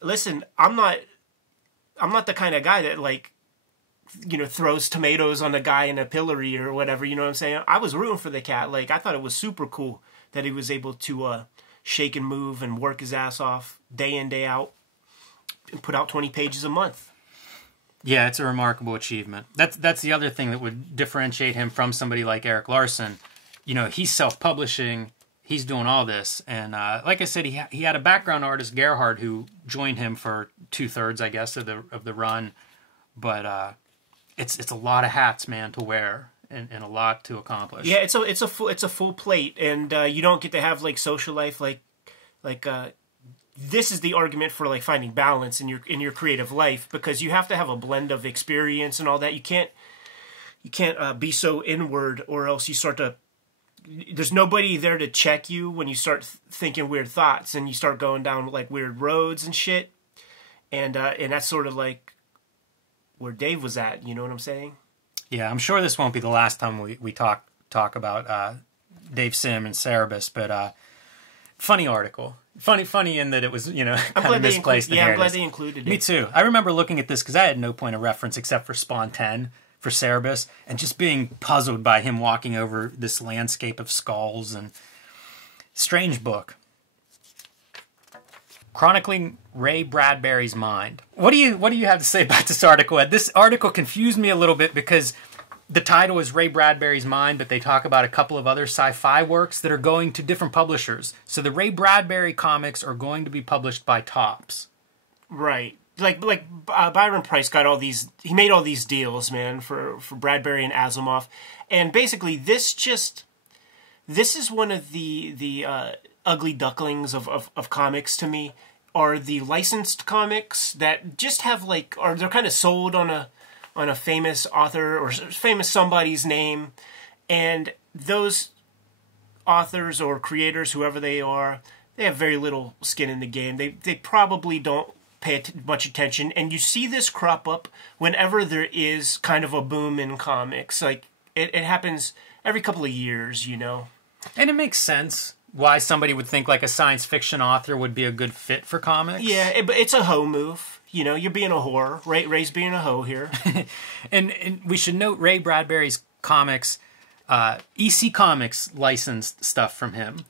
listen, I'm not the kind of guy that like, throws tomatoes on a guy in a pillory or whatever, you know what I'm saying? I was rooting for the cat. Like, I thought it was super cool that he was able to shake and move and work his ass off day in, day out, and put out 20 pages a month. Yeah, it's a remarkable achievement. That's the other thing that would differentiate him from somebody like Eric Larson. He's self-publishing, he's doing all this, and like I said, he had a background artist, Gerhard, who joined him for 2/3, I guess, of the run. But it's a lot of hats, man, to wear. And a lot to accomplish. Yeah, it's a full plate, and you don't get to have like social life like this is the argument for like finding balance in your creative life, because you have to have a blend of experience and all that. You can't be so inward, or else you start to. There's nobody there to check you when you start thinking weird thoughts and you start going down like weird roads and shit, and that's sort of like where Dave was at. You know what I'm saying? Yeah, I'm sure this won't be the last time we talk about Dave Sim and Cerebus, but funny article. Funny in that it was, kind of misplaced. I'm glad they included it. Me too. I remember looking at this because I had no point of reference except for Spawn 10 for Cerebus, and just being puzzled by him walking over this landscape of skulls. And strange book. Chronicling Ray Bradbury's mind. What do you have to say about this article, Ed? This article confused me a little bit because the title is Ray Bradbury's mind, but they talk about a couple of other sci-fi works that are going to different publishers. So the Ray Bradbury comics are going to be published by Topps. Right. Like Byron Price got all these. He made all these deals, man, for Bradbury and Asimov, and basically this is one of the ugly ducklings of comics to me, are the licensed comics that just have like, or they're kind of sold on on a famous author or famous somebody's name, and those authors or creators, whoever they are, they have very little skin in the game. They probably don't pay much attention, and you see this crop up whenever there is kind of a boom in comics. Like, it happens every couple of years, you know. And it makes sense why somebody would think like a science fiction author would be a good fit for comics. Yeah, it's a hoe move. You know, you're being a whore. Ray's being a hoe here. and we should note Ray Bradbury's comics, EC Comics licensed stuff from him.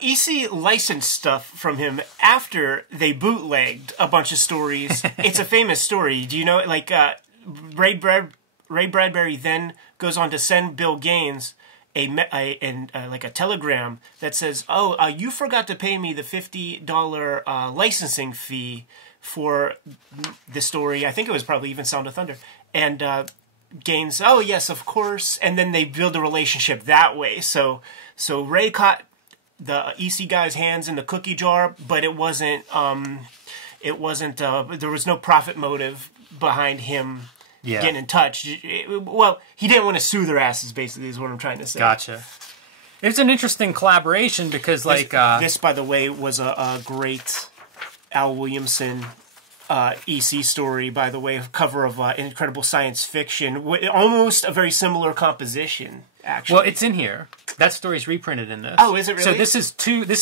EC licensed stuff from him after they bootlegged a bunch of stories. It's a famous story. Do you know, like, Ray Bradbury then goes on to send Bill Gaines like a telegram that says, "Oh, you forgot to pay me the $50 licensing fee for the story." I think it was probably even Sound of Thunder. And Gaines, "Oh yes, of course." And then they build a relationship that way. So Ray caught the EC guy's hands in the cookie jar, but it wasn't. There was no profit motive behind him. Yeah. Getting in touch. Well, he didn't want to sue their asses, basically, is what I'm trying to say. Gotcha. It's an interesting collaboration because, this, by the way, was a great Al Williamson EC story, by the way, cover of Incredible Science Fiction. Almost a very similar composition, actually. Well, it's in here. That story's reprinted in this. Oh, is it really? So this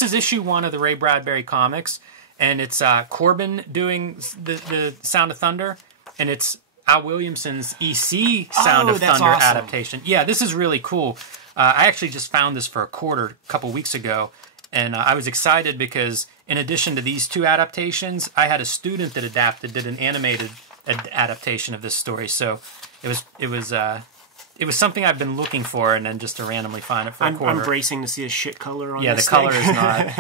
is issue 1 of the Ray Bradbury comics, and it's Corben doing the Sound of Thunder, and it's Al Williamson's EC Sound of Thunder awesome. adaptation. Yeah, this is really cool. I actually just found this for a quarter a couple weeks ago, and I was excited because in addition to these 2 adaptations, I had a student that did an animated adaptation of this story. So it was something I've been looking for, and then just to randomly find it for a quarter. I'm bracing to see a shit color on this. Yeah, the color is not.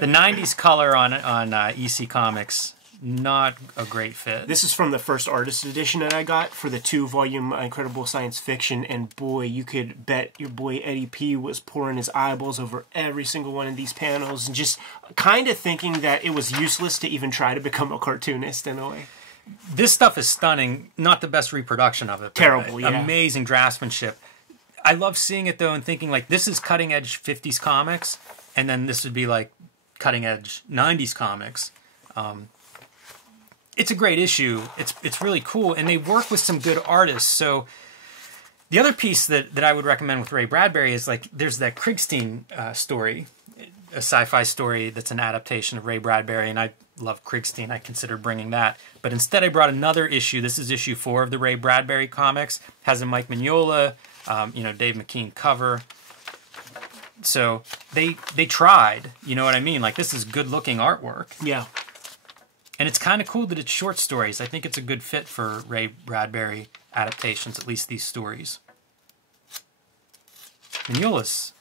The 90s color on EC Comics, not a great fit. This is from the first artist edition that I got for the 2-volume Incredible Science Fiction, and boy, you could bet your boy Eddie P was pouring his eyeballs over every single one of these panels and just kind of thinking that it was useless to even try to become a cartoonist in a way. This stuff is stunning. Not the best reproduction of it. Terrible, yeah. Amazing draftsmanship. I love seeing it, though, and thinking, like, this is cutting-edge 50s comics, and then this would be, like, cutting-edge 90s comics. It's a great issue. It's really cool, and they work with some good artists. So the other piece that I would recommend with Ray Bradbury is, like, there's that Kriegstein story, a sci-fi story that's an adaptation of Ray Bradbury, and I love Kriegstein. I considered bringing that. But instead I brought another issue. This is issue 4 of the Ray Bradbury comics. Has a Mike Mignola, Dave McKean cover. So they tried, you know what I mean? Like, this is good-looking artwork. Yeah. And it's kind of cool that it's short stories. I think it's a good fit for Ray Bradbury adaptations, at least these stories. Mignola's,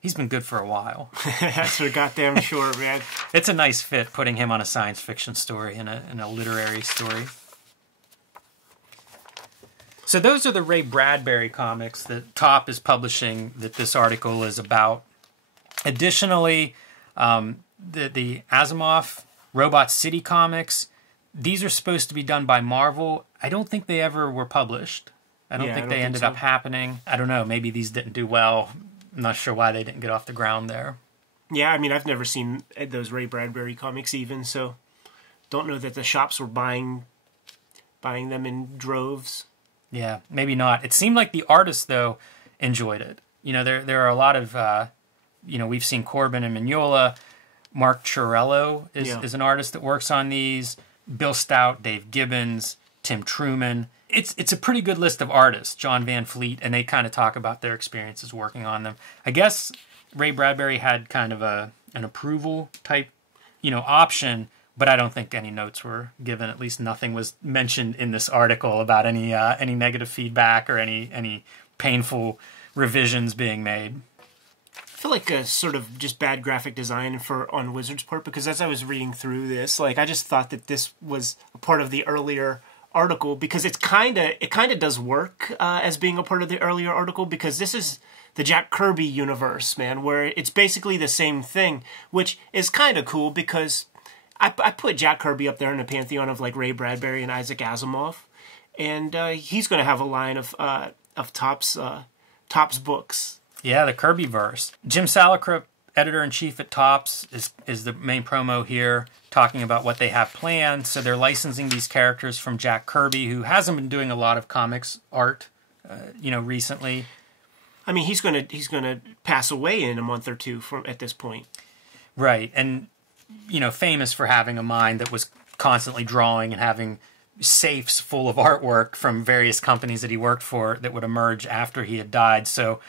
he's been good for a while. That's for goddamn sure, man. It's a nice fit, putting him on a science fiction story and a literary story. So those are the Ray Bradbury comics that Top is publishing that this article is about. Additionally, the Asimov Robot City comics, these are supposed to be done by Marvel. I don't think they ever were published. I don't think they ended up happening. I don't know. Maybe these didn't do well. I'm not sure why they didn't get off the ground there. Yeah, I mean, I've never seen those Ray Bradbury comics even, so don't know that the shops were buying them in droves. Yeah, maybe not. It seemed like the artists, though, enjoyed it. You know, there are a lot of, we've seen Corben and Mignola. Mark Chiarello is an artist that works on these. Bill Stout, Dave Gibbons, Tim Truman. It's a pretty good list of artists. John Van Fleet, and they kind of talk about their experiences working on them. I guess Ray Bradbury had kind of an approval type, option, but I don't think any notes were given. At least nothing was mentioned in this article about any negative feedback or any painful revisions being made. I feel like a sort of just bad graphic design on Wizard's part, because as I was reading through this, like, I just thought that this was a part of the earlier article, because it kind of does work as being a part of the earlier article, because this is the Jack Kirby universe, man, where it's basically the same thing, which is kind of cool, because I put Jack Kirby up there in the pantheon of, like, Ray Bradbury and Isaac Asimov, and he's going to have a line of Topps books. Yeah, the Kirbyverse. Jim Salicrup, editor-in-chief at Topps, is the main promo here, talking about what they have planned. So they're licensing these characters from Jack Kirby, who hasn't been doing a lot of comics art, recently. I mean, he's gonna pass away in a month or two at this point. Right, and famous for having a mind that was constantly drawing and having safes full of artwork from various companies that he worked for that would emerge after he had died. So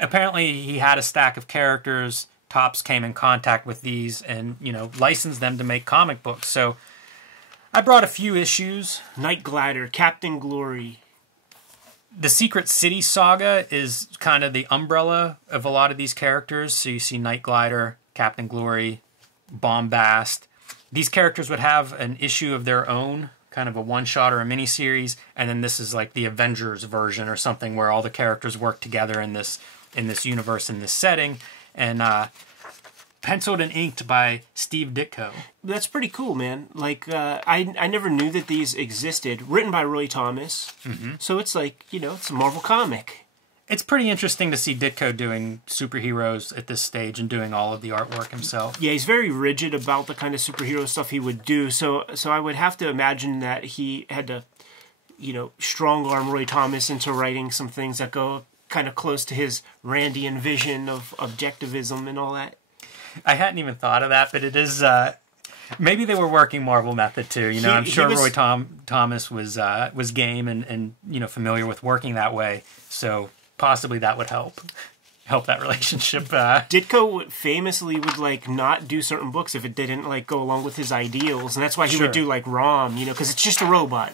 apparently he had a stack of characters. Topps came in contact with these and, licensed them to make comic books. So I brought a few issues. Night Glider, Captain Glory. The Secret City saga is kind of the umbrella of a lot of these characters. So you see Night Glider, Captain Glory, Bombast. These characters would have an issue of their own, kind of a one-shot or a miniseries, and then this is like the Avengers version or something where all the characters work together in this universe, in this setting, and penciled and inked by Steve Ditko. That's pretty cool, man. Like, I never knew that these existed. Written by Roy Thomas, so it's like, it's a Marvel comic. It's pretty interesting to see Ditko doing superheroes at this stage and doing all of the artwork himself. Yeah, he's very rigid about the kind of superhero stuff he would do. So I would have to imagine that he had to, strong-arm Roy Thomas into writing some things that go kind of close to his Randian vision of objectivism and all that. I hadn't even thought of that, but it is... maybe they were working Marvel method too. I'm sure Roy Thomas was game and familiar with working that way. So possibly that would help that relationship. Ditko famously would not do certain books if it didn't go along with his ideals, and that's why he would do ROM, because it's just a robot.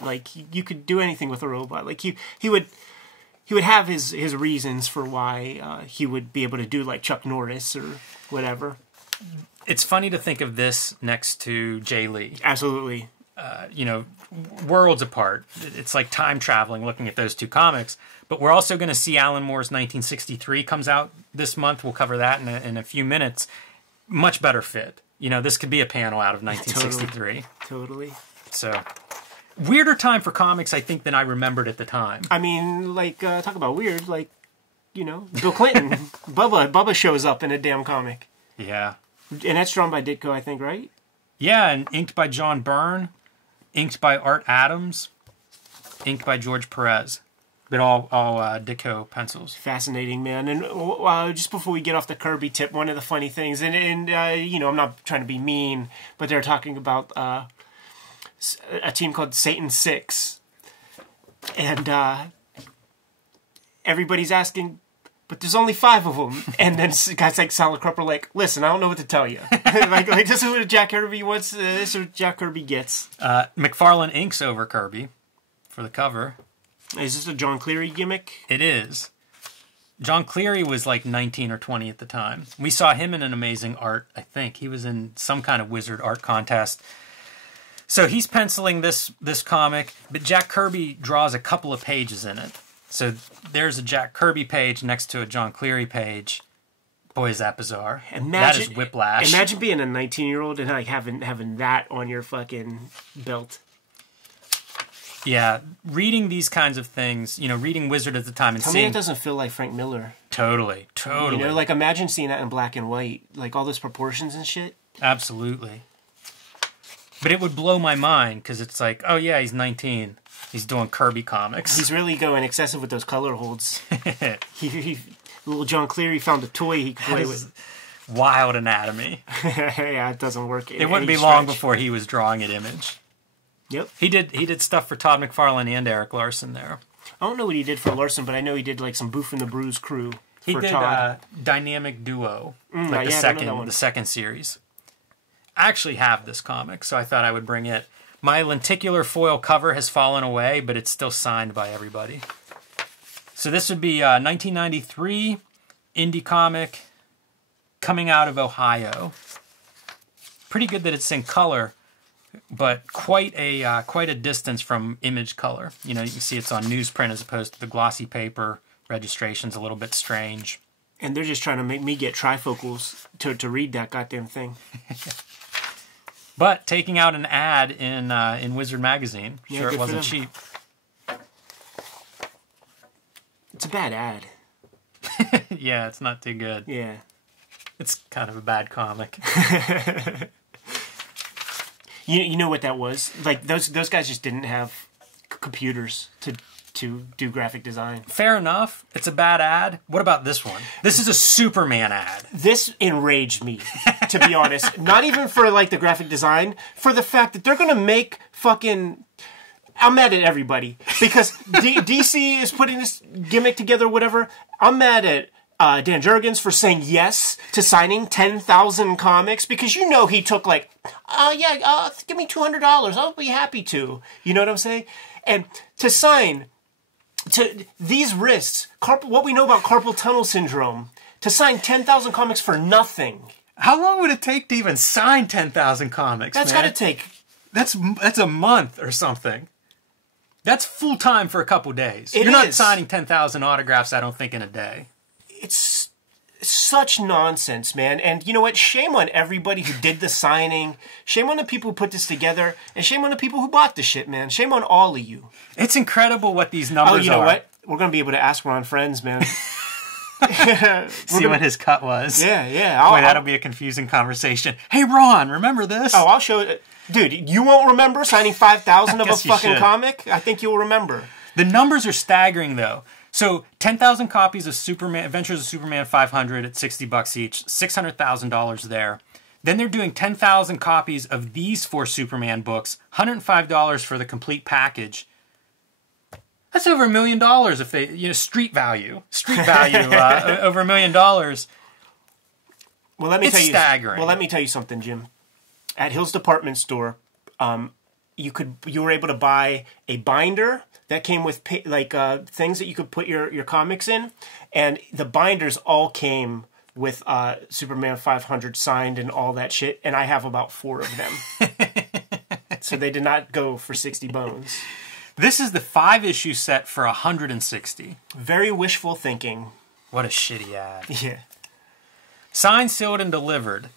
You could do anything with a robot. He would have his reasons for why he would be able to do Chuck Norris or whatever. It's funny to think of this next to Jae Lee. Absolutely. Worlds apart. It's like time traveling looking at those two comics. But we're also going to see Alan Moore's 1963 comes out this month. We'll cover that in a few minutes. Much better fit. This could be a panel out of 1963. Totally. So, weirder time for comics, I think, than I remembered at the time. I mean, talk about weird. Bill Clinton. Bubba shows up in a damn comic. Yeah. And that's drawn by Ditko, I think, right? Yeah, and inked by John Byrne, inked by Art Adams, inked by George Perez. But all Ditko pencils. Fascinating, man. And just before we get off the Kirby tip, one of the funny things, and I'm not trying to be mean, but they're talking about a team called Satan 6. And everybody's asking, but there's only 5 of them. And then guys like Salicrup are like, listen, I don't know what to tell you. This is what Jack Kirby wants. This is what Jack Kirby gets. McFarlane inks over Kirby for the cover. Is this a John Cleary gimmick? It is. John Cleary was 19 or 20 at the time. We saw him in an amazing art, I think. He was in some kind of wizard art contest. So he's penciling this comic, but Jack Kirby draws a couple of pages in it. So there's a Jack Kirby page next to a John Cleary page. Boy, is that bizarre. That is whiplash. Imagine being a 19-year-old and having that on your fucking belt. Yeah, reading these kinds of things, reading Wizard at the time and Tell me it doesn't feel like Frank Miller. Totally. Imagine seeing that in black and white, all those proportions and shit. Absolutely. But it would blow my mind, because it's oh yeah, he's 19. He's doing Kirby comics. He's really going excessive with those color holds. Little John Cleary found a toy he could play with. Wild anatomy. Yeah, it doesn't work. It wouldn't be long before he was drawing at Image. Yep. He did stuff for Todd McFarlane and Eric Larson there. I don't know what he did for Larson, but I know he did some Boof and the Bruise crew for Todd. He did Dynamic Duo, the second series. I actually have this comic, so I thought I would bring it. My lenticular foil cover has fallen away, but it's still signed by everybody. So this would be 1993 indie comic coming out of Ohio. Pretty good that it's in color, but quite a distance from Image color. You can see it's on newsprint as opposed to the glossy paper. Registration's a little bit strange. And they're just trying to make me get trifocals to read that goddamn thing. But taking out an ad in Wizard magazine, sure it wasn't cheap. a bad ad. Yeah, it's not too good. Yeah. It's kind of a bad comic. You know what that was? Like, those guys just didn't have computers to do graphic design. Fair enough. It's a bad ad. What about this one? This is a Superman ad. This enraged me, to be honest. Not even for, like, the graphic design. For the fact that they're going to make fucking... I'm mad at everybody. Because DC is putting this gimmick together, whatever. I'm mad at Dan Jurgens for saying yes to signing 10,000 comics. Because you know he took, like, give me $200. I'll be happy to. You know what I'm saying? And to sign... to these risks, what we know about carpal tunnel syndrome, to sign 10,000 comics for nothing. How long would it take to even sign 10,000 comics, That's got to take... That's a month or something. That's full time for a couple days. You're not signing 10,000 autographs, I don't think, in a day. It's such nonsense, man. And you know what? Shame on everybody who did the signing. Shame on the people who put this together. And shame on the people who bought the shit, man. Shame on all of you. It's incredible what these numbers are. Oh, you know what? We're going to be able to ask Ron Friends, man. See what his cut was. Yeah. Boy, that'll be a confusing conversation. Hey, Ron, remember this? Oh, I'll show it. Dude, you won't remember signing 5,000 of a fucking comic? I think you'll remember. The numbers are staggering, though. So, 10,000 copies of Superman, Adventures of Superman 500 at $60 each, $600,000 there. Then they're doing 10,000 copies of these 4 Superman books, $105 for the complete package. That's over $1 million if they, street value, over $1 million. Well, let me it's tell you. Staggering. Well, let me tell you something, Jim. At Hill's department store, you were able to buy a binder that came with things that you could put your comics in, and the binders all came with Superman 500 signed and all that shit, and I have about 4 of them. So they did not go for 60 bones. This is the 5-issue set for 160. Very wishful thinking. What a shitty ad. Yeah. Signed, sealed, and delivered.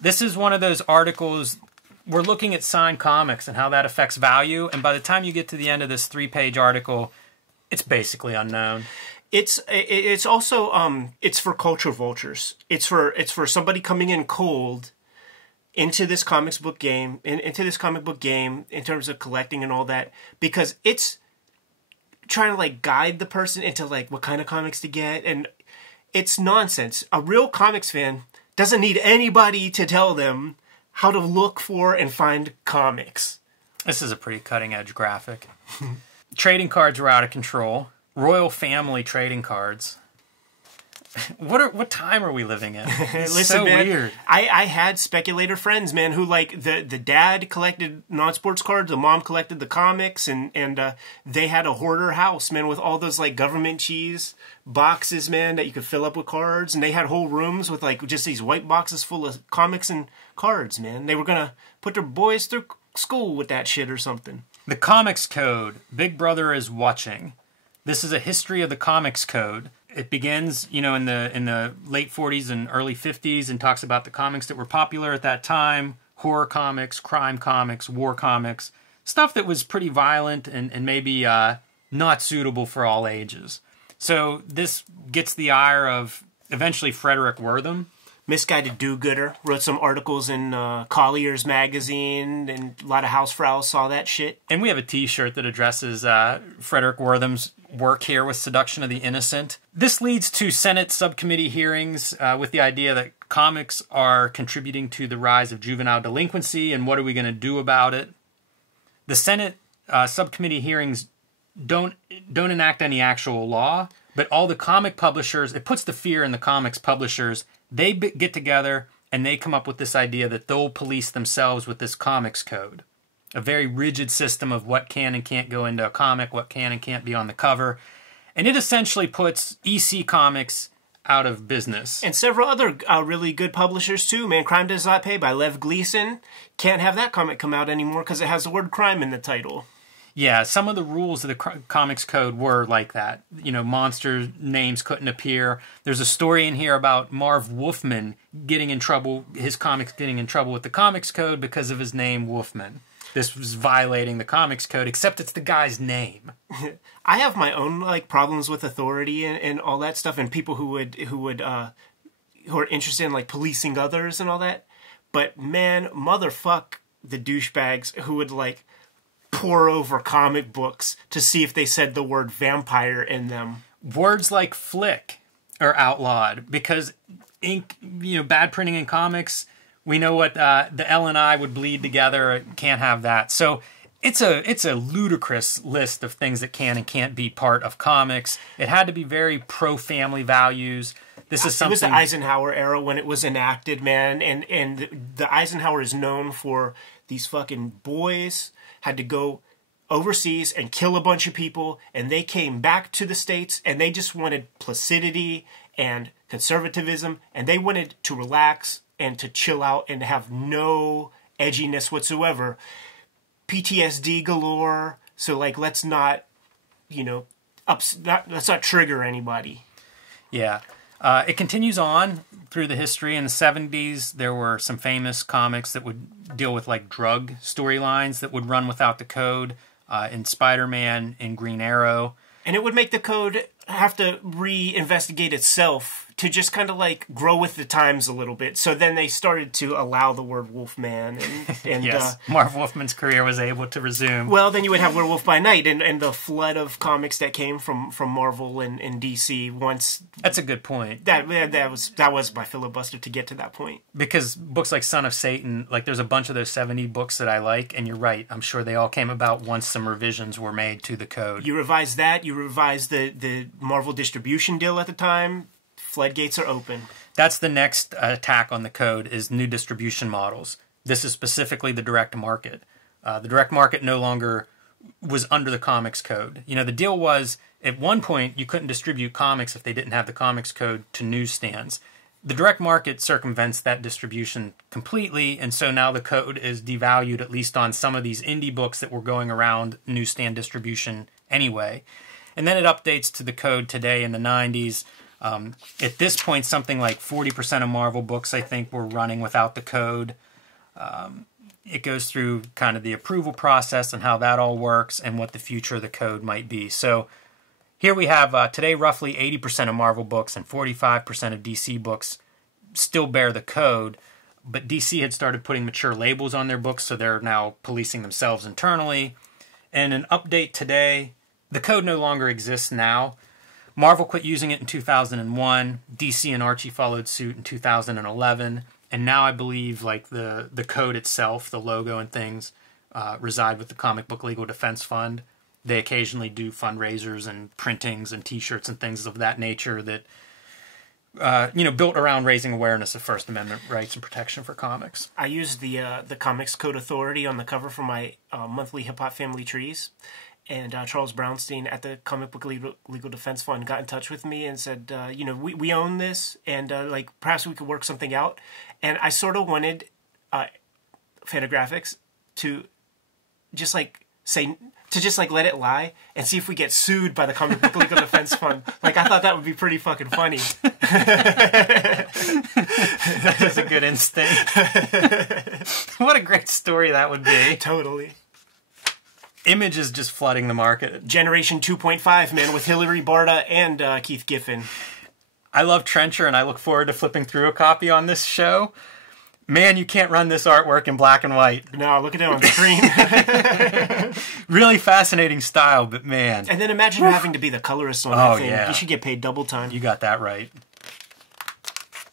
This is one of those articles, we're looking at signed comics and how that affects value, and by the time you get to the end of this 3-page article, it's basically unknown. It's also it's for culture vultures. It's for somebody coming in cold into this comic book game in terms of collecting and all that, because it's trying to like guide the person into like what kind of comics to get, and it's nonsense. A real comics fan doesn't need anybody to tell them how to look for and find comics. This is a pretty cutting-edge graphic. Trading cards were out of control. Royal family trading cards. What time are we living in? It's Listen, so man, weird. I had speculator friends, man, who like the dad collected non-sports cards, the mom collected the comics, and they had a hoarder house, man, with all those like government cheese boxes, man, that you could fill up with cards, and they had whole rooms with like just these white boxes full of comics and cards, man. They were gonna put their boys through school with that shit or something. The Comics Code. Big Brother is watching. This is a history of the Comics Code. It begins, in the late 40s and early 50s, and talks about the comics that were popular at that time: horror comics, crime comics, war comics, stuff that was pretty violent and maybe not suitable for all ages. So this gets the ire of eventually Frederick Wortham. Misguided do-gooder, wrote some articles in Collier's magazine, and a lot of housefraus saw that shit. And we have a t-shirt that addresses Frederick Wortham's work here with Seduction of the Innocent. This leads to Senate subcommittee hearings with the idea that comics are contributing to the rise of juvenile delinquency, and what are we going to do about it? The Senate subcommittee hearings don't enact any actual law, but all the comic publishers, it puts the fear in the comics publishers. They get together and they come up with this idea that they'll police themselves with this comics code. A very rigid system of what can and can't go into a comic, what can and can't be on the cover. And it essentially puts EC Comics out of business. And several other really good publishers too, man. Crime Does Not Pay by Lev Gleason. Can't have that comic come out anymore because it has the word crime in the title. Yeah, some of the rules of the Comics Code were like that. Monster names couldn't appear. There's a story in here about Marv Wolfman getting in trouble, his comics getting in trouble with the Comics Code because of his name, Wolfman. this was violating the comics code, except it's the guy's name. I have my own like problems with authority and all that stuff, and people who are interested in like policing others and all that. But man, motherfuck the douchebags who would like pour over comic books to see if they said the word vampire in them. Words like flick are outlawed because ink, bad printing in comics. We know what the L and I would bleed together. Can't have that. So it's a ludicrous list of things that can and can't be part of comics. It had to be very pro-family values. This is something. It was the Eisenhower era when it was enacted, man, and the Eisenhower is known for these fucking boys had to go overseas and kill a bunch of people, and they came back to the States, and they just wanted placidity and conservatism, and they wanted to relax and to chill out and to have no edginess whatsoever. PTSD galore. So like, let's not, let's not trigger anybody. Yeah. It continues on through the history. In the 70s, there were some famous comics that would deal with like drug storylines that would run without the code. In Spider-Man, in Green Arrow. And it would make the code have to re-investigate itself to just kind of like grow with the times a little bit. So then they started to allow the word Wolfman. And yes, Marv Wolfman's career was able to resume. Well, then you would have Werewolf by Night and the flood of comics that came from Marvel and DC once. That's a good point. That was my filibuster to get to that point. Because books like Son of Satan, like there's a bunch of those 70 books that I like, and you're right, I'm sure they all came about once some revisions were made to the code. You revised that, you revised the Marvel distribution deal at the time. Floodgates are open. That's the next attack on the code is new distribution models. This is specifically the direct market. The direct market no longer was under the comics code. The deal was, at one point, you couldn't distribute comics if they didn't have the comics code to newsstands. The direct market circumvents that distribution completely, and so now the code is devalued, at least on some of these indie books that were going around newsstand distribution anyway. And then it updates to the code today in the 90s. At this point, something like 40% of Marvel books, I think, were running without the code. It goes through kind of the approval process and how that all works and what the future of the code might be. So here we have today roughly 80% of Marvel books and 45% of DC books still bear the code. But DC had started putting mature labels on their books, so they're now policing themselves internally. And an update today, the code no longer exists now. Marvel quit using it in 2001. DC and Archie followed suit in 2011. And now I believe like the code itself, the logo and things, reside with the Comic Book Legal Defense Fund. They occasionally do fundraisers and printings and T-shirts and things of that nature that, built around raising awareness of First Amendment rights and protection for comics. I used the Comics Code Authority on the cover for my monthly Hip Hop Family Trees. And Charles Brownstein at the Comic Book Legal Defense Fund got in touch with me and said, we own this, and perhaps we could work something out. And I sort of wanted Fantagraphics to just let it lie and see if we get sued by the Comic Book Legal Defense Fund. I thought that would be pretty fucking funny. That is a good instinct. What a great story that would be. Totally. Image is just flooding the market. Generation 2.5, man, with Hilary Barta and Keith Giffen. I love Trencher, and I look forward to flipping through a copy on this show. Man, you can't run this artwork in black and white. No, look at it on screen. Really fascinating style, but man. And then imagine having to be the colorist on that thing. Yeah. You should get paid double time. You got that right.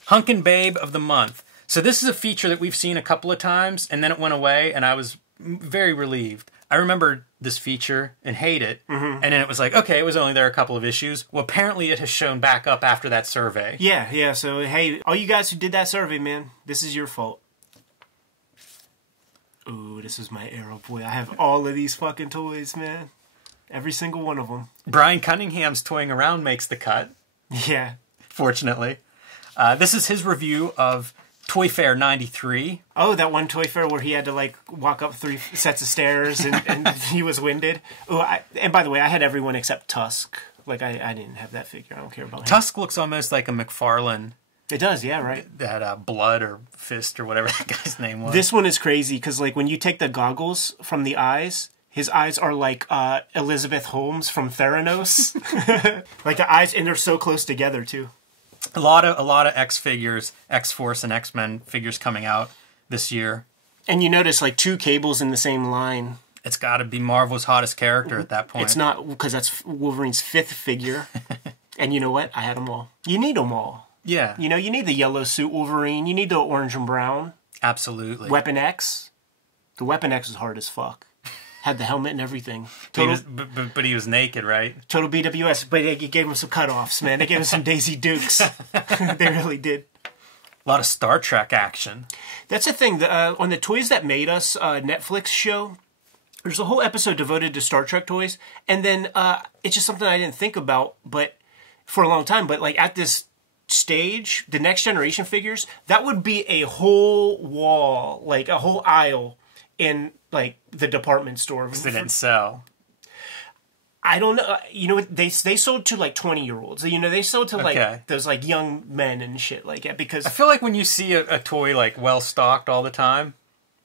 Hunkin' Babe of the Month. So this is a feature that we've seen a couple of times, and then it went away, and I was very relieved. I remember this feature and hate it, and then it was like, okay, it was only there a couple of issues. Well, apparently it has shown back up after that survey. Yeah, so, hey, all you guys who did that survey, man, this is your fault. Ooh, this is my Arrow boy. I have all of these fucking toys, man. Every single one of them. Brian Cunningham's Toying Around makes the cut. Yeah. Fortunately. This is his review of Toy Fair 93. Oh, that one Toy Fair where he had to, walk up 3 sets of stairs and he was winded. Oh, and by the way, I had everyone except Tusk. I didn't have that figure. I don't care about him. Tusk looks almost like a McFarlane It does, yeah, right. That Blood or Fist or whatever that guy's name was. This one is crazy because, like, when you take the goggles from the eyes, his eyes are like Elizabeth Holmes from Theranos. Like the eyes, and they're so close together too. A lot of X figures, X-Force and X-Men figures coming out this year. And you notice like 2 Cables in the same line. It's got to be Marvel's hottest character at that point. It's not, because that's Wolverine's 5th figure. And you know what? I had them all. You need them all. Yeah. You know, you need the yellow suit Wolverine. You need the orange and brown. Absolutely. Weapon X. The Weapon X was hard as fuck. Had the helmet and everything. But he was naked, right? Total BWS. But they gave him some cutoffs, man. They gave him some Daisy Dukes. They really did. A lot of Star Trek action. That's the thing. On the Toys That Made Us Netflix show, there's a whole episode devoted to Star Trek toys. And then it's just something I didn't think about but for a long time. But like at this stage, the Next Generation figures, that would be a whole wall, like a whole aisle in like the department store. They didn't sell. I don't know. You know, they sold to like 20-year-olds. You know, they sold to like those like young men and shit like that. Because I feel like when you see a toy like well stocked all the time,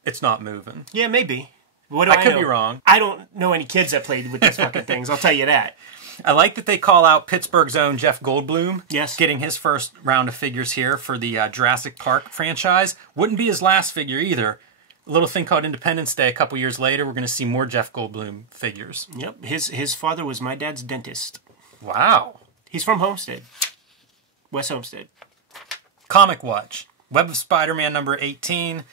it's not moving. Yeah, maybe. What do I could be wrong. I don't know any kids that played with these fucking things. I'll tell you that. I like that they call out Pittsburgh's own Jeff Goldblum. Yes. Getting his first round of figures here for the Jurassic Park franchise. Wouldn't be his last figure either. A little thing called Independence Day a couple years later, we're going to see more Jeff Goldblum figures. Yep. His father was my dad's dentist. Wow. He's from Homestead. West Homestead. Comic Watch. Web of Spider-Man number 18.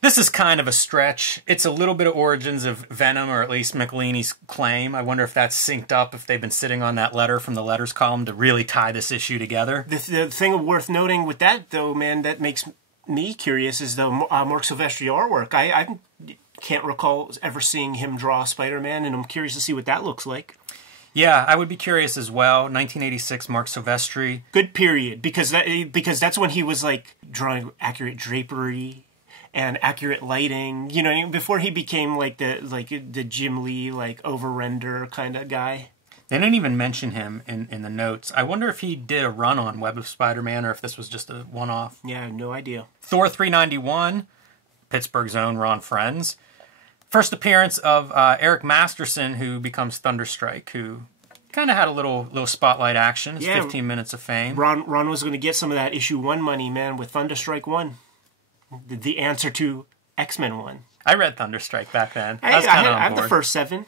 This is kind of a stretch. It's a little bit of origins of Venom, or at least McElhaney's claim. I wonder if that's synced up, if they've been sitting on that letter from the letters column to really tie this issue together. The thing worth noting with that, though, man, that makes me curious is the Mark Silvestri artwork. I can't recall ever seeing him draw Spider-Man, and I'm curious to see what that looks like. Yeah, I would be curious as well. 1986, Mark Silvestri. Good period, because that's when he was like drawing accurate drapery and accurate lighting. You know, before he became like the Jim Lee like over render kind of guy. They didn't even mention him in the notes. I wonder if he did a run on Web of Spider-Man or if this was just a one-off. Yeah, I have no idea. Thor 391, Pittsburgh's own Ron Frenz. First appearance of Eric Masterson, who becomes Thunderstrike, who kind of had a little spotlight action. It's 15 minutes of fame. Ron was going to get some of that issue 1 money, man, with Thunderstrike 1. The answer to X-Men 1. I read Thunderstrike back then. I have the first 7.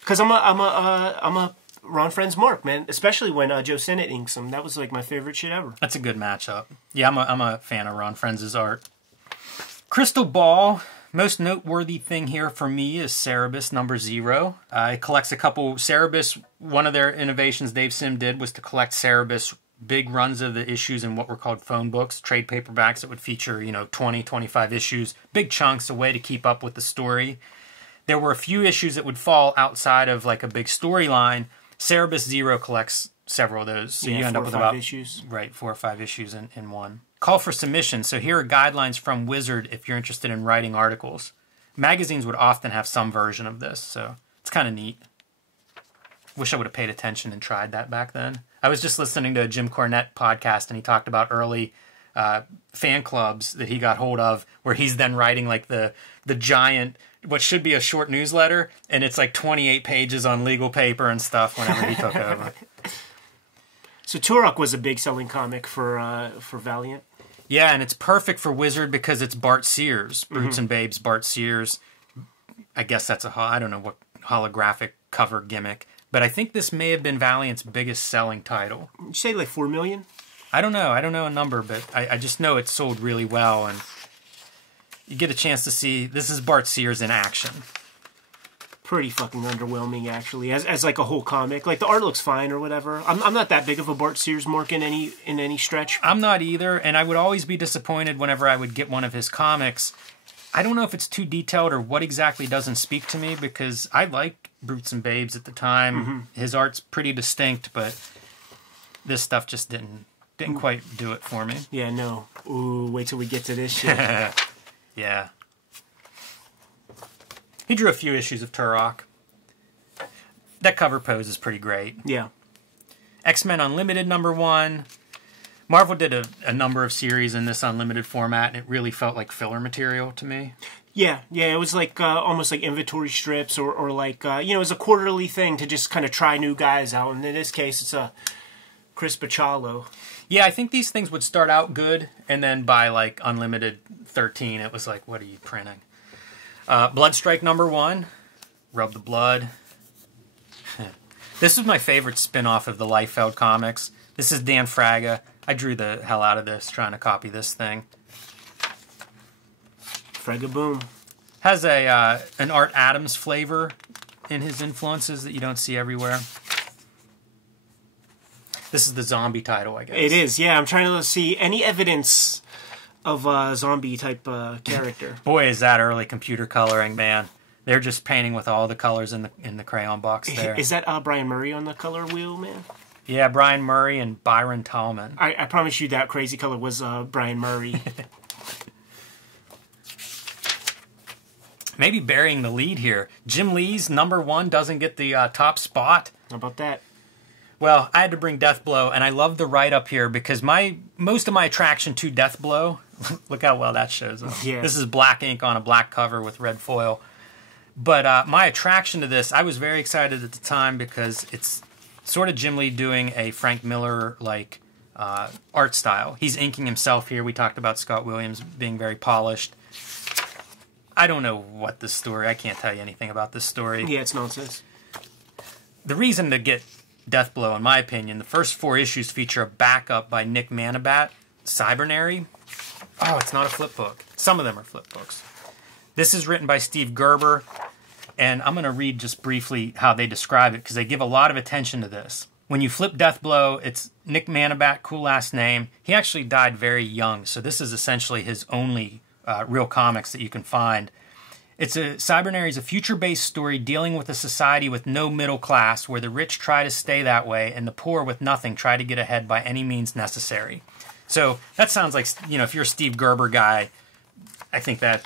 Because I'm a Ron Frenz mark, man. Especially when Joe Sinnott inks them. That was like my favorite shit ever. That's a good matchup. Yeah, I'm a fan of Ron Frenz's art. Crystal Ball. Most noteworthy thing here for me is Cerebus number 0. It collects a couple Cerebus. One of their innovations Dave Sim did was to collect Cerebus big runs of the issues in what were called phone books, trade paperbacks that would feature, 20, 25 issues, big chunks, a way to keep up with the story. There were a few issues that would fall outside of like a big storyline. Cerebus 0 collects several of those. So you end up with about 4 or 5 issues in one. Call for submission. So here are guidelines from Wizard if you're interested in writing articles. Magazines would often have some version of this, so it's kind of neat. Wish I would have paid attention and tried that back then. I was just listening to a Jim Cornette podcast, and he talked about early fan clubs that he got hold of, where he's then writing like the giant, what should be a short newsletter, and it's like 28 pages on legal paper and stuff whenever he took over. So Turok was a big selling comic for Valiant. Yeah, and it's perfect for Wizard because it's Bart Sears, Brutes and Babes, Bart Sears. I guess that's I don't know what holographic cover gimmick, but I think this may have been Valiant's biggest selling title. Did you say like 4 million? I don't know a number, but I just know it sold really well, and you get a chance to see, this is Bart Sears in action. Pretty fucking underwhelming, actually, as like a whole comic. Like, the art looks fine or whatever. I'm not that big of a Bart Sears mark in any stretch. I'm not either, and I would always be disappointed whenever I would get one of his comics. I don't know if it's too detailed or what exactly doesn't speak to me, because I liked Brutes and Babes at the time. His art's pretty distinct, but this stuff just didn't quite do it for me. Yeah, no. Ooh, wait till we get to this shit. Yeah. He drew a few issues of Turok. That cover pose is pretty great. Yeah. X-Men Unlimited number 1. Marvel did a number of series in this unlimited format, and it really felt like filler material to me. Yeah, it was like almost like inventory strips or like, it was a quarterly thing to just kind of try new guys out. And in this case, it's a Chris Bachalo. Yeah, I think these things would start out good, and then by like Unlimited 13, it was like, what are you printing? Bloodstrike #1, Rub the Blood. This was my favorite spin-off of the Liefeld comics. This is Dan Fraga. I drew the hell out of this trying to copy this thing. Fraga boom. Has an Art Adams flavor in his influences that you don't see everywhere. This is the zombie title, I guess. It is, yeah. I'm trying to see any evidence of a zombie-type character. Boy, is that early computer coloring, man. They're just painting with all the colors in the crayon box there. Is that Brian Murray on the color wheel, man? Yeah, Brian Murray and Byron Tallman. I promise you that crazy color was Brian Murray. Maybe burying the lead here. Jim Lee's #1 doesn't get the top spot. How about that? Well, I had to bring Deathblow, and I love the write-up here because most of my attraction to Deathblow, look how well that shows up. Yeah. This is black ink on a black cover with red foil. But my attraction to this, I was very excited at the time because it's sort of Jim Lee doing a Frank Miller-like art style. He's inking himself here. We talked about Scott Williams being very polished. I don't know what this story, I can't tell you anything about this story. Yeah, it's nonsense. The reason to get Deathblow, in my opinion, the first 4 issues feature a backup by Nick Manabat, Cybernary. Oh, it's not a flip book. Some of them are flip books. This is written by Steve Gerber, and I'm going to read just briefly how they describe it, because they give a lot of attention to this. When you flip Deathblow, it's Nick Manabat, cool last name. He actually died very young, so this is essentially his only real comics that you can find. Cybernary is a future-based story dealing with a society with no middle class, where the rich try to stay that way and the poor with nothing try to get ahead by any means necessary. So that sounds like, if you're a Steve Gerber guy, I think that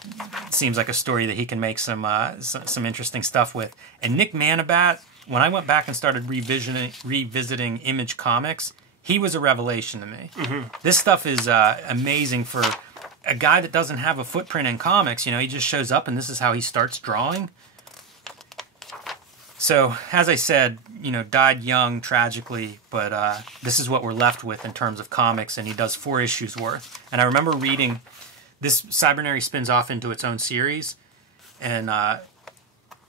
seems like a story that he can make some interesting stuff with. And Nick Manabat, when I went back and started revisiting Image Comics, he was a revelation to me. Mm-hmm. This stuff is amazing for a guy that doesn't have a footprint in comics. He just shows up and this is how he starts drawing. So, as I said, died young, tragically, but this is what we're left with in terms of comics, and he does 4 issues worth. And I remember reading, this Cybernary spins off into its own series, and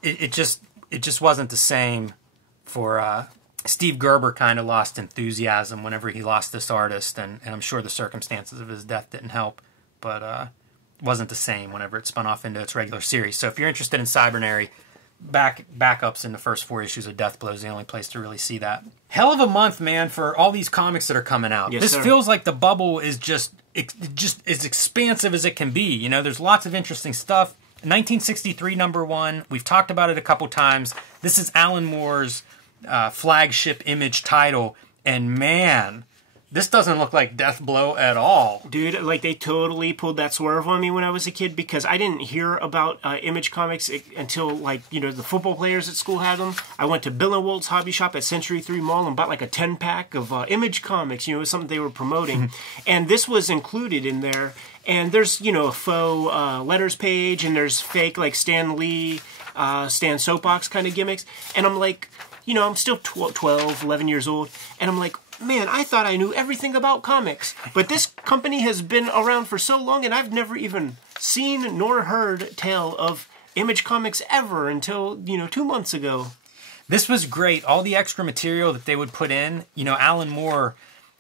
it just wasn't the same for Steve Gerber. Kind of lost enthusiasm whenever he lost this artist, and I'm sure the circumstances of his death didn't help. But wasn't the same whenever it spun off into its regular series. So if you're interested in Cybernary, backups in the first 4 issues of Deathblow is the only place to really see that. Hell of a month, man, for all these comics that are coming out. Yes, this sir. feels like the bubble is just as expansive as it can be. There's lots of interesting stuff. 1963 #1, we've talked about it a couple times. This is Alan Moore's flagship Image title, and man, this doesn't look like Deathblow at all. Dude, like they totally pulled that swerve on me when I was a kid, because I didn't hear about Image Comics until, the football players at school had them. I went to Bill and Walt's hobby shop at Century 3 Mall and bought like a 10-pack of Image Comics. It was something they were promoting. And this was included in there. And there's, a faux letters page, and there's fake, Stan Lee, Stan Soapbox kind of gimmicks. And I'm like, I'm still 12, 11 years old, and I'm like, man, I thought I knew everything about comics. But this company has been around for so long, and I've never even seen nor heard tell of Image Comics ever until, 2 months ago. This was great. All the extra material that they would put in, Alan Moore,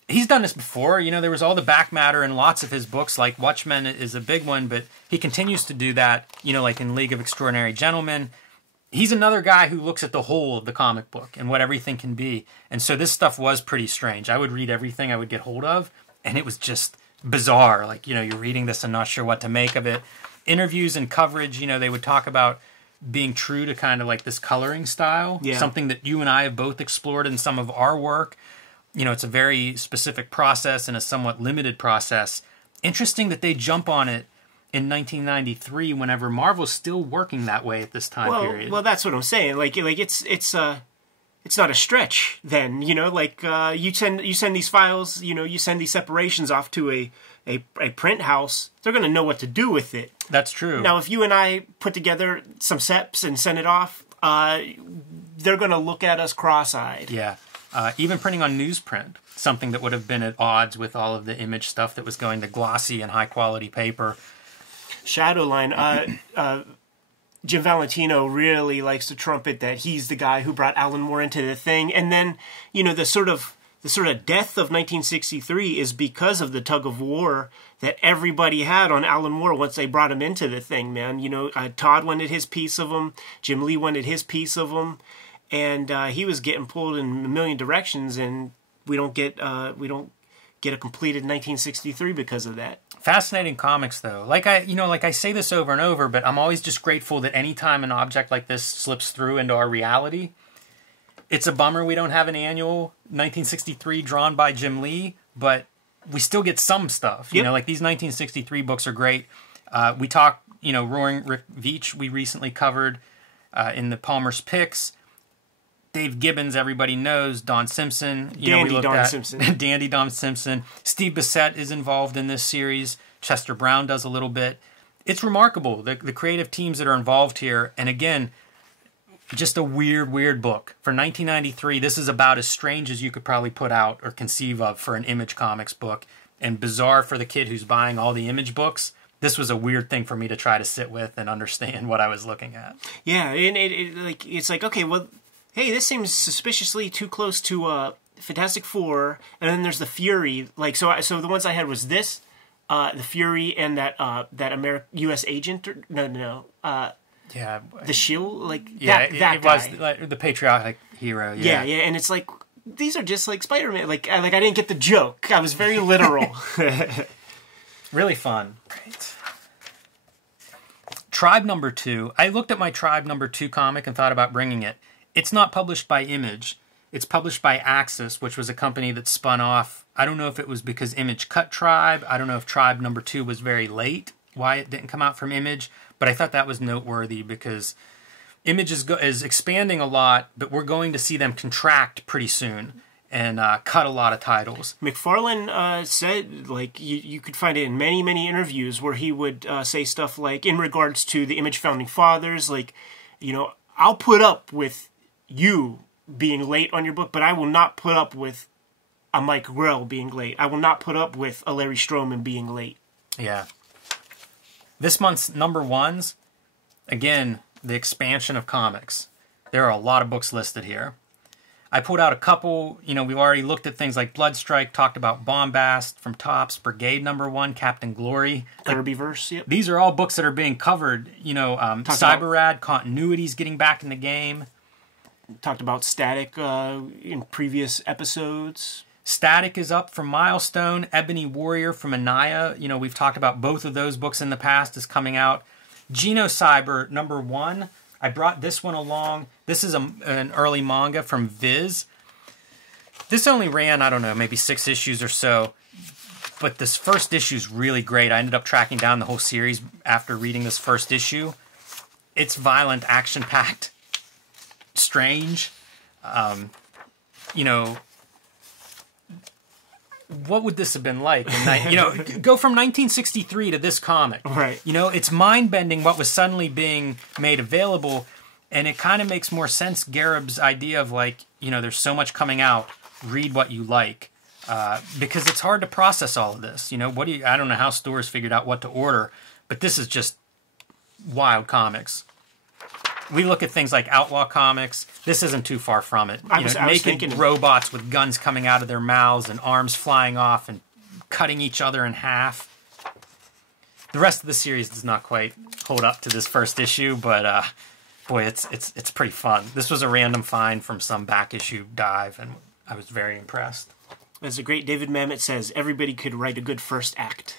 he's done this before. There was all the back matter in lots of his books, like Watchmen is a big one, but he continues to do that, like in League of Extraordinary Gentlemen. He's another guy who looks at the whole of the comic book and what everything can be. And so this stuff was pretty strange. I would read everything I would get hold of, and it was just bizarre. You're reading this and not sure what to make of it. Interviews and coverage, they would talk about being true to kind of like this coloring style. Yeah. Something that you and I have both explored in some of our work. It's a very specific process and a somewhat limited process. Interesting that they jump on it in 1993, whenever Marvel's still working that way at this time period. Well, that's what I'm saying. It's it's not a stretch then, you know, like you send these files, you know, you send these separations off to a print house, they're going to know what to do with it. That's true. Now, if you and I put together some seps and send it off, they're going to look at us cross-eyed. Yeah. Even printing on newsprint, something that would have been at odds with all of the image stuff that was going to glossy and high-quality paper. Shadowline, Jim Valentino really likes to trumpet that he's the guy who brought Alan Moore into the thing. And then, you know, the sort of death of 1963 is because of the tug of war that everybody had on Alan Moore once they brought him into the thing, man. You know, Todd wanted his piece of him. Jim Lee wanted his piece of him. And he was getting pulled in a million directions, and we don't get a completed 1963 because of that. Fascinating comics, though. Like I say this over and over, but I'm always just grateful that anytime an object like this slips through into our reality, it's a bummer we don't have an annual 1963 drawn by Jim Lee, but we still get some stuff. Yep. You know, like these 1963 books are great. We talked, you know, Roaring Rick Veitch we recently covered in the Palmer's Picks. Dave Gibbons, everybody knows. Don Simpson. Dandy Don Simpson. Dandy Don Simpson. Steve Bissette is involved in this series. Chester Brown does a little bit. It's remarkable, the creative teams that are involved here. And again, just a weird book. For 1993, this is about as strange as you could probably put out or conceive of for an Image Comics book. And bizarre for the kid who's buying all the Image books. This was a weird thing for me to try to sit with and understand what I was looking at. Yeah, and it's like, okay, well, hey, this seems suspiciously too close to Fantastic Four, and then there's the Fury. Like, so the ones I had was this, the Fury, and that U.S. agent. Yeah, the Shield. Like, yeah, that it guy. was like the patriotic hero. Yeah, and it's like these are just like Spider-Man. Like I didn't get the joke. I was very literal. Really fun. Great. Tribe number 2. I looked at my Tribe number 2 comic and thought about bringing it. It's not published by Image. It's published by Axis, which was a company that spun off. I don't know if it was because Image cut Tribe. I don't know if Tribe number 2 was very late, why it didn't come out from Image. But I thought that was noteworthy because Image is expanding a lot, but we're going to see them contract pretty soon and cut a lot of titles. McFarlane said, like, you could find it in many interviews where he would say stuff like, in regards to the Image Founding Fathers, like, you know, I'll put up with you being late on your book, but I will not put up with a Mike Grell being late. I will not put up with a Larry Stroman being late. Yeah. This month's number ones, again, the expansion of comics. There are a lot of books listed here. I put out a couple, you know, we've already looked at things like Bloodstrike, talked about Bombast from Topps, Brigade number 1, Captain Glory. Kirbyverse, yep. These are all books that are being covered, you know, Cyberrad, Continuity's getting back in the game. Talked about Static in previous episodes. Static is up from Milestone. Ebony Warrior from Anaya. You know, we've talked about both of those books in the past is coming out. Genocyber number 1. I brought this one along. This is an early manga from Viz. This only ran, I don't know, maybe 6 issues or so. But this first issue is really great. I ended up tracking down the whole series after reading this first issue. It's violent, action-packed, strange. You know, what would this have been like? You know, go from 1963 to this comic. Right. You know, it's mind-bending what was suddenly being made available, and it kind of makes more sense, Garib's idea of like, you know, there's so much coming out, read what you like. Because it's hard to process all of this. You know, I don't know how stores figured out what to order, but this is just wild comics. We look at things like Outlaw Comics. This isn't too far from it. Naked robots with guns coming out of their mouths and arms flying off and cutting each other in half. The rest of the series does not quite hold up to this first issue, but boy, it's pretty fun. This was a random find from some back issue dive, and I was very impressed. As the great David Mamet says, everybody could write a good first act.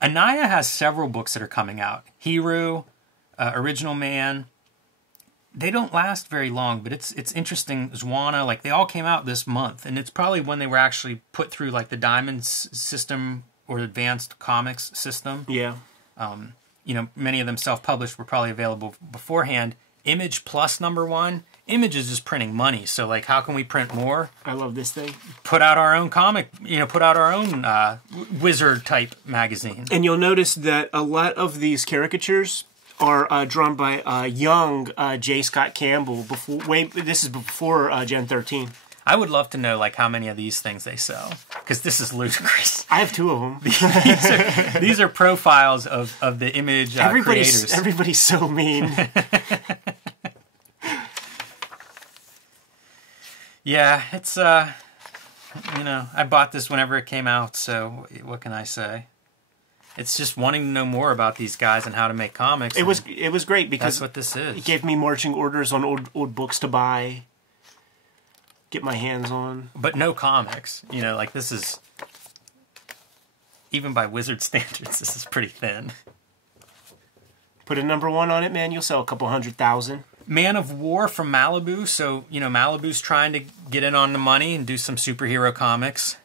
Anaya has several books that are coming out. Hiru, Original Man. They don't last very long, but it's interesting. Zwana, like they all came out this month, and it's probably when they were actually put through like the Diamond system or Advanced Comics system. Yeah. You know, many of them self-published were probably available beforehand. Image Plus number 1 Image is just printing money. So, like, how can we print more? I love this thing. Put out our own comic, put out our own wizard-type magazine. And you'll notice that a lot of these caricatures are drawn by young J. Scott Campbell. This is before Gen 13. I would love to know, like, how many of these things they sell, because this is ludicrous. I have 2 of them. these are profiles of the Image creators. Everybody's so mean. Yeah, it's, I bought this whenever it came out, so what can I say? It's just wanting to know more about these guys and how to make comics. It was great because that's what this is. It gave me marching orders on old books to buy, get my hands on. But no comics. Like this is, even by Wizard standards, this is pretty thin. Put a number 1 on it, man, you'll sell a couple 100,000. Man of War from Malibu. So, Malibu's trying to get in on the money and do some superhero comics.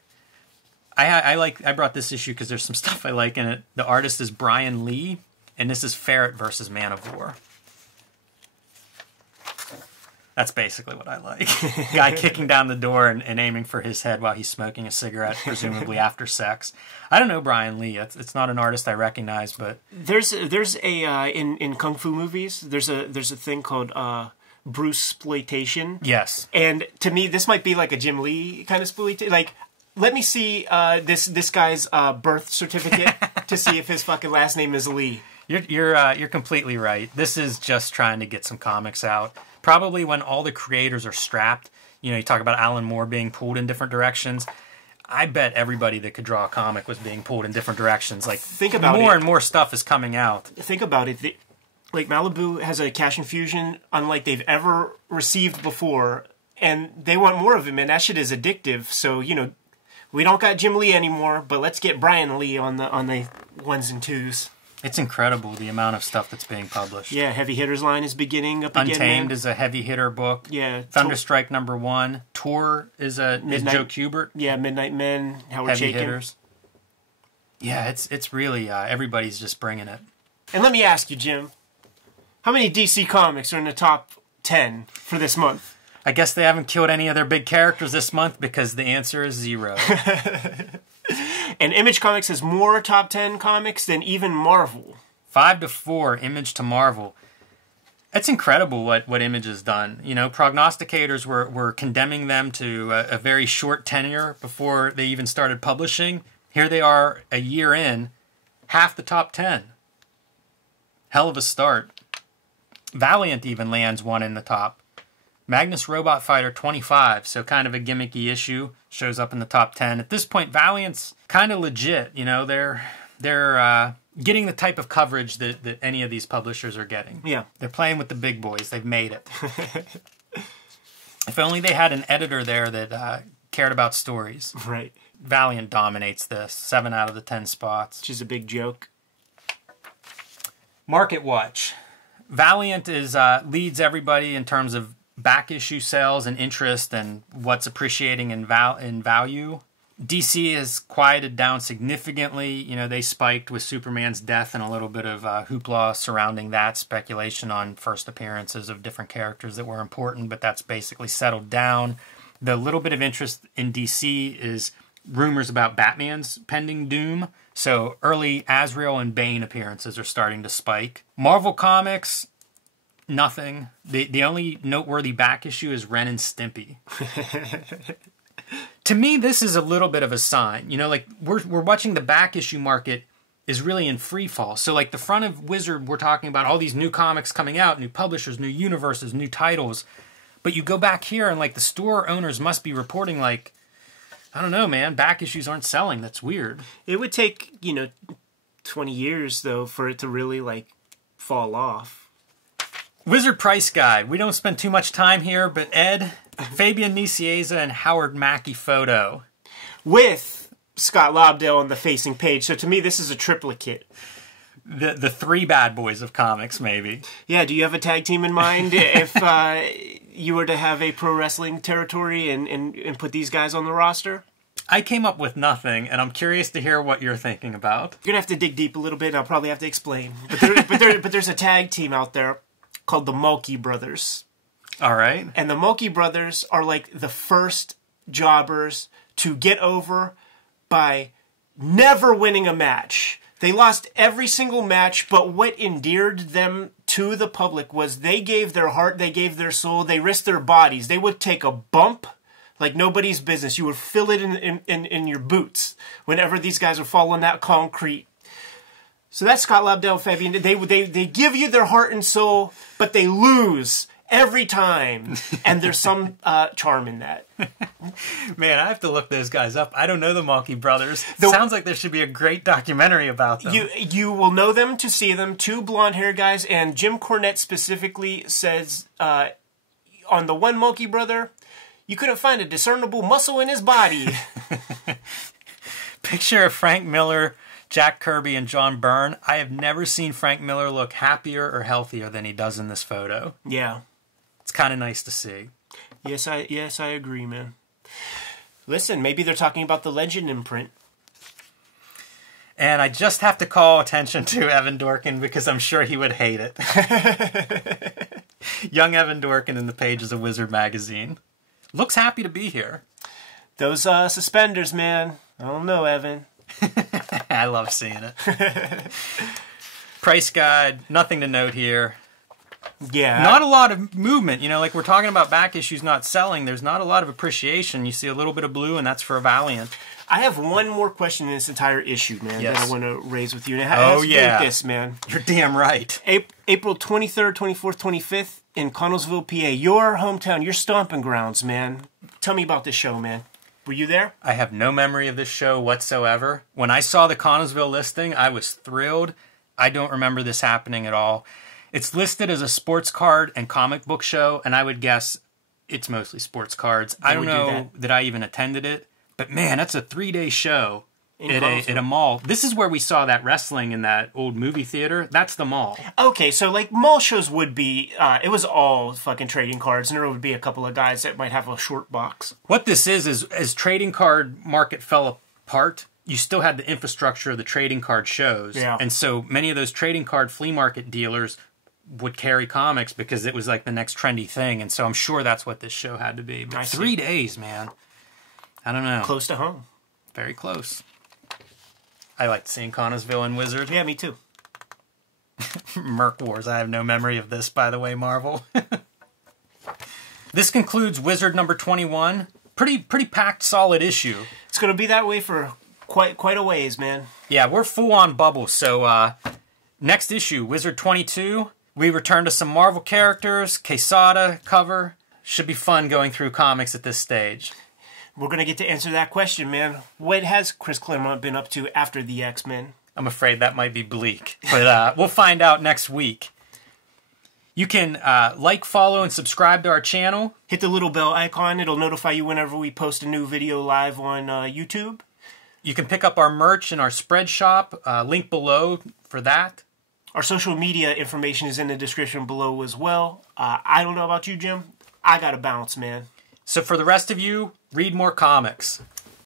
I brought this issue because there's some stuff I like in it. The artist is Brian Lee, and this is Ferret versus Man of War. That's basically what I like. Guy kicking down the door and aiming for his head while he's smoking a cigarette, presumably after sex. I don't know Brian Lee. It's not an artist I recognize, but there's a in kung fu movies. There's a thing called Bruceploitation. Yes. And to me, this might be like a Jim Lee kind of exploitation. Like, let me see this guy's birth certificate to see if his fucking last name is Lee. You're completely right. This is just trying to get some comics out. Probably when all the creators are strapped. You talk about Alan Moore being pulled in different directions. I bet everybody that could draw a comic was being pulled in different directions. Like, think about more and more stuff is coming out. Think about it. Like, Malibu has a cash infusion unlike they've ever received before, and they want more of him, and that shit is addictive. So, we don't got Jim Lee anymore, but let's get Brian Lee on the 1s and 2s. It's incredible the amount of stuff that's being published. Yeah, Heavy Hitters line is beginning up again. Untamed is a heavy hitter book. Yeah. Thunderstrike #1. Tour is Joe Kubert. Yeah, Midnight Men, Howard Heavy Chaykin. hitters. Yeah, it's really, everybody's just bringing it. And let me ask you, Jim, how many DC comics are in the top 10 for this month? I guess they haven't killed any of their big characters this month because the answer is 0. And Image Comics has more top 10 comics than even Marvel. 5-4, Image to Marvel. It's incredible what Image has done. Prognosticators were condemning them to a very short tenure before they even started publishing. Here they are a year in, half the top 10. Hell of a start. Valiant even lands 1 in the top. Magnus Robot Fighter 25, so kind of a gimmicky issue, shows up in the top 10. At this point, Valiant's kind of legit. They're getting the type of coverage that any of these publishers are getting. Yeah. They're playing with the big boys. They've made it. If only they had an editor there that cared about stories. Right. Valiant dominates this. 7 out of the 10 spots. Which is a big joke. Market Watch. Valiant leads everybody in terms of back issue sales and interest and what's appreciating in value. DC has quieted down significantly. They spiked with Superman's death and a little bit of hoopla surrounding that, speculation on first appearances of different characters that were important, but that's basically settled down. The little bit of interest in DC is rumors about Batman's pending doom. So early Azrael and Bane appearances are starting to spike. Marvel Comics, nothing. The only noteworthy back issue is Ren and Stimpy. To me, this is a little bit of a sign. We're watching the back issue market is really in free fall. So like the front of Wizard, we're talking about all these new comics coming out, new publishers, new universes, new titles. But you go back here and like the store owners must be reporting like, I don't know, man, back issues aren't selling. That's weird. It would take, 20 years, though, for it to really, fall off. Wizard Price Guide. We don't spend too much time here, but Ed, Fabian Nicieza, and Howard Mackie photo. With Scott Lobdell on the facing page. So to me, this is a triplicate. The 3 bad boys of comics, maybe. Yeah, do you have a tag team in mind if you were to have a pro wrestling territory and put these guys on the roster? I came up with nothing, and I'm curious to hear what you're thinking about. You're going to have to dig deep a little bit, and I'll probably have to explain. But there's a tag team out there called the Mulkey Brothers. All right. And the Mulkey brothers are like the first jobbers to get over by never winning a match. They lost every single match, but what endeared them to the public was they gave their heart, they gave their soul, they risked their bodies. They would take a bump like nobody's business. You would feel it in your boots whenever these guys would fall on that concrete. So that's Scott Lobdell, Fabian. They give you their heart and soul, but they lose every time. And there's some charm in that. Man, I have to look those guys up. I don't know the Mulkey brothers. Sounds like there should be a great documentary about them. You will know them to see them. Two blonde-haired guys. And Jim Cornette specifically says, on the one Mulkey brother, you couldn't find a discernible muscle in his body. Picture of Frank Miller, Jack Kirby, and John Byrne. I have never seen Frank Miller look happier or healthier than he does in this photo. Yeah. It's kind of nice to see. Yes, I agree, man. Listen, maybe they're talking about the Legend imprint. And I just have to call attention to Evan Dorkin because I'm sure he would hate it. Young Evan Dorkin in the pages of Wizard magazine. Looks happy to be here. Those suspenders, man. I don't know, Evan. I love seeing it. Price guide, nothing to note here. Yeah. Not a lot of movement. You know, like we're talking about back issues not selling. There's not a lot of appreciation. You see a little bit of blue, and that's for a Valiant. I have one more question in this entire issue, man, that I want to raise with you. And it has to do with this, man. You're damn right. April 23rd, 24th, 25th in Connellsville, PA. Your hometown, your stomping grounds, man. Tell me about this show, man. Were you there? I have no memory of this show whatsoever. When I saw the Connellsville listing, I was thrilled. I don't remember this happening at all. It's listed as a sports card and comic book show, and I would guess it's mostly sports cards. I don't know that I even attended it, but man, that's a 3-day show at a mall. This is where we saw that wrestling in that old movie theater. That's the mall. Okay, so like mall shows would be, it was all fucking trading cards, and there would be a couple of guys that might have a short box. What this is as trading card market fell apart, you still had the infrastructure of the trading card shows. Yeah. And so many of those trading card flea market dealers would carry comics because it was like the next trendy thing. And so I'm sure that's what this show had to be. But 3 days, man. I don't know. Close to home. Very close. I liked seeing Connellsville and Wizard. Yeah, me too. Merc Wars. I have no memory of this, by the way, Marvel. This concludes Wizard number 21. Pretty packed, solid issue. It's going to be that way for quite a ways, man. Yeah, we're full on bubble. So next issue, Wizard 22. We return to some Marvel characters, Quesada cover. Should be fun going through comics at this stage. We're going to get to answer that question, man. What has Chris Claremont been up to after the X-Men? I'm afraid that might be bleak, but we'll find out next week. You can like, follow, and subscribe to our channel. Hit the little bell icon. It'll notify you whenever we post a new video live on YouTube. You can pick up our merch in our spread shop. Link below for that. Our social media information is in the description below as well. I don't know about you, Jim. I got to bounce, man. So for the rest of you, read more comics.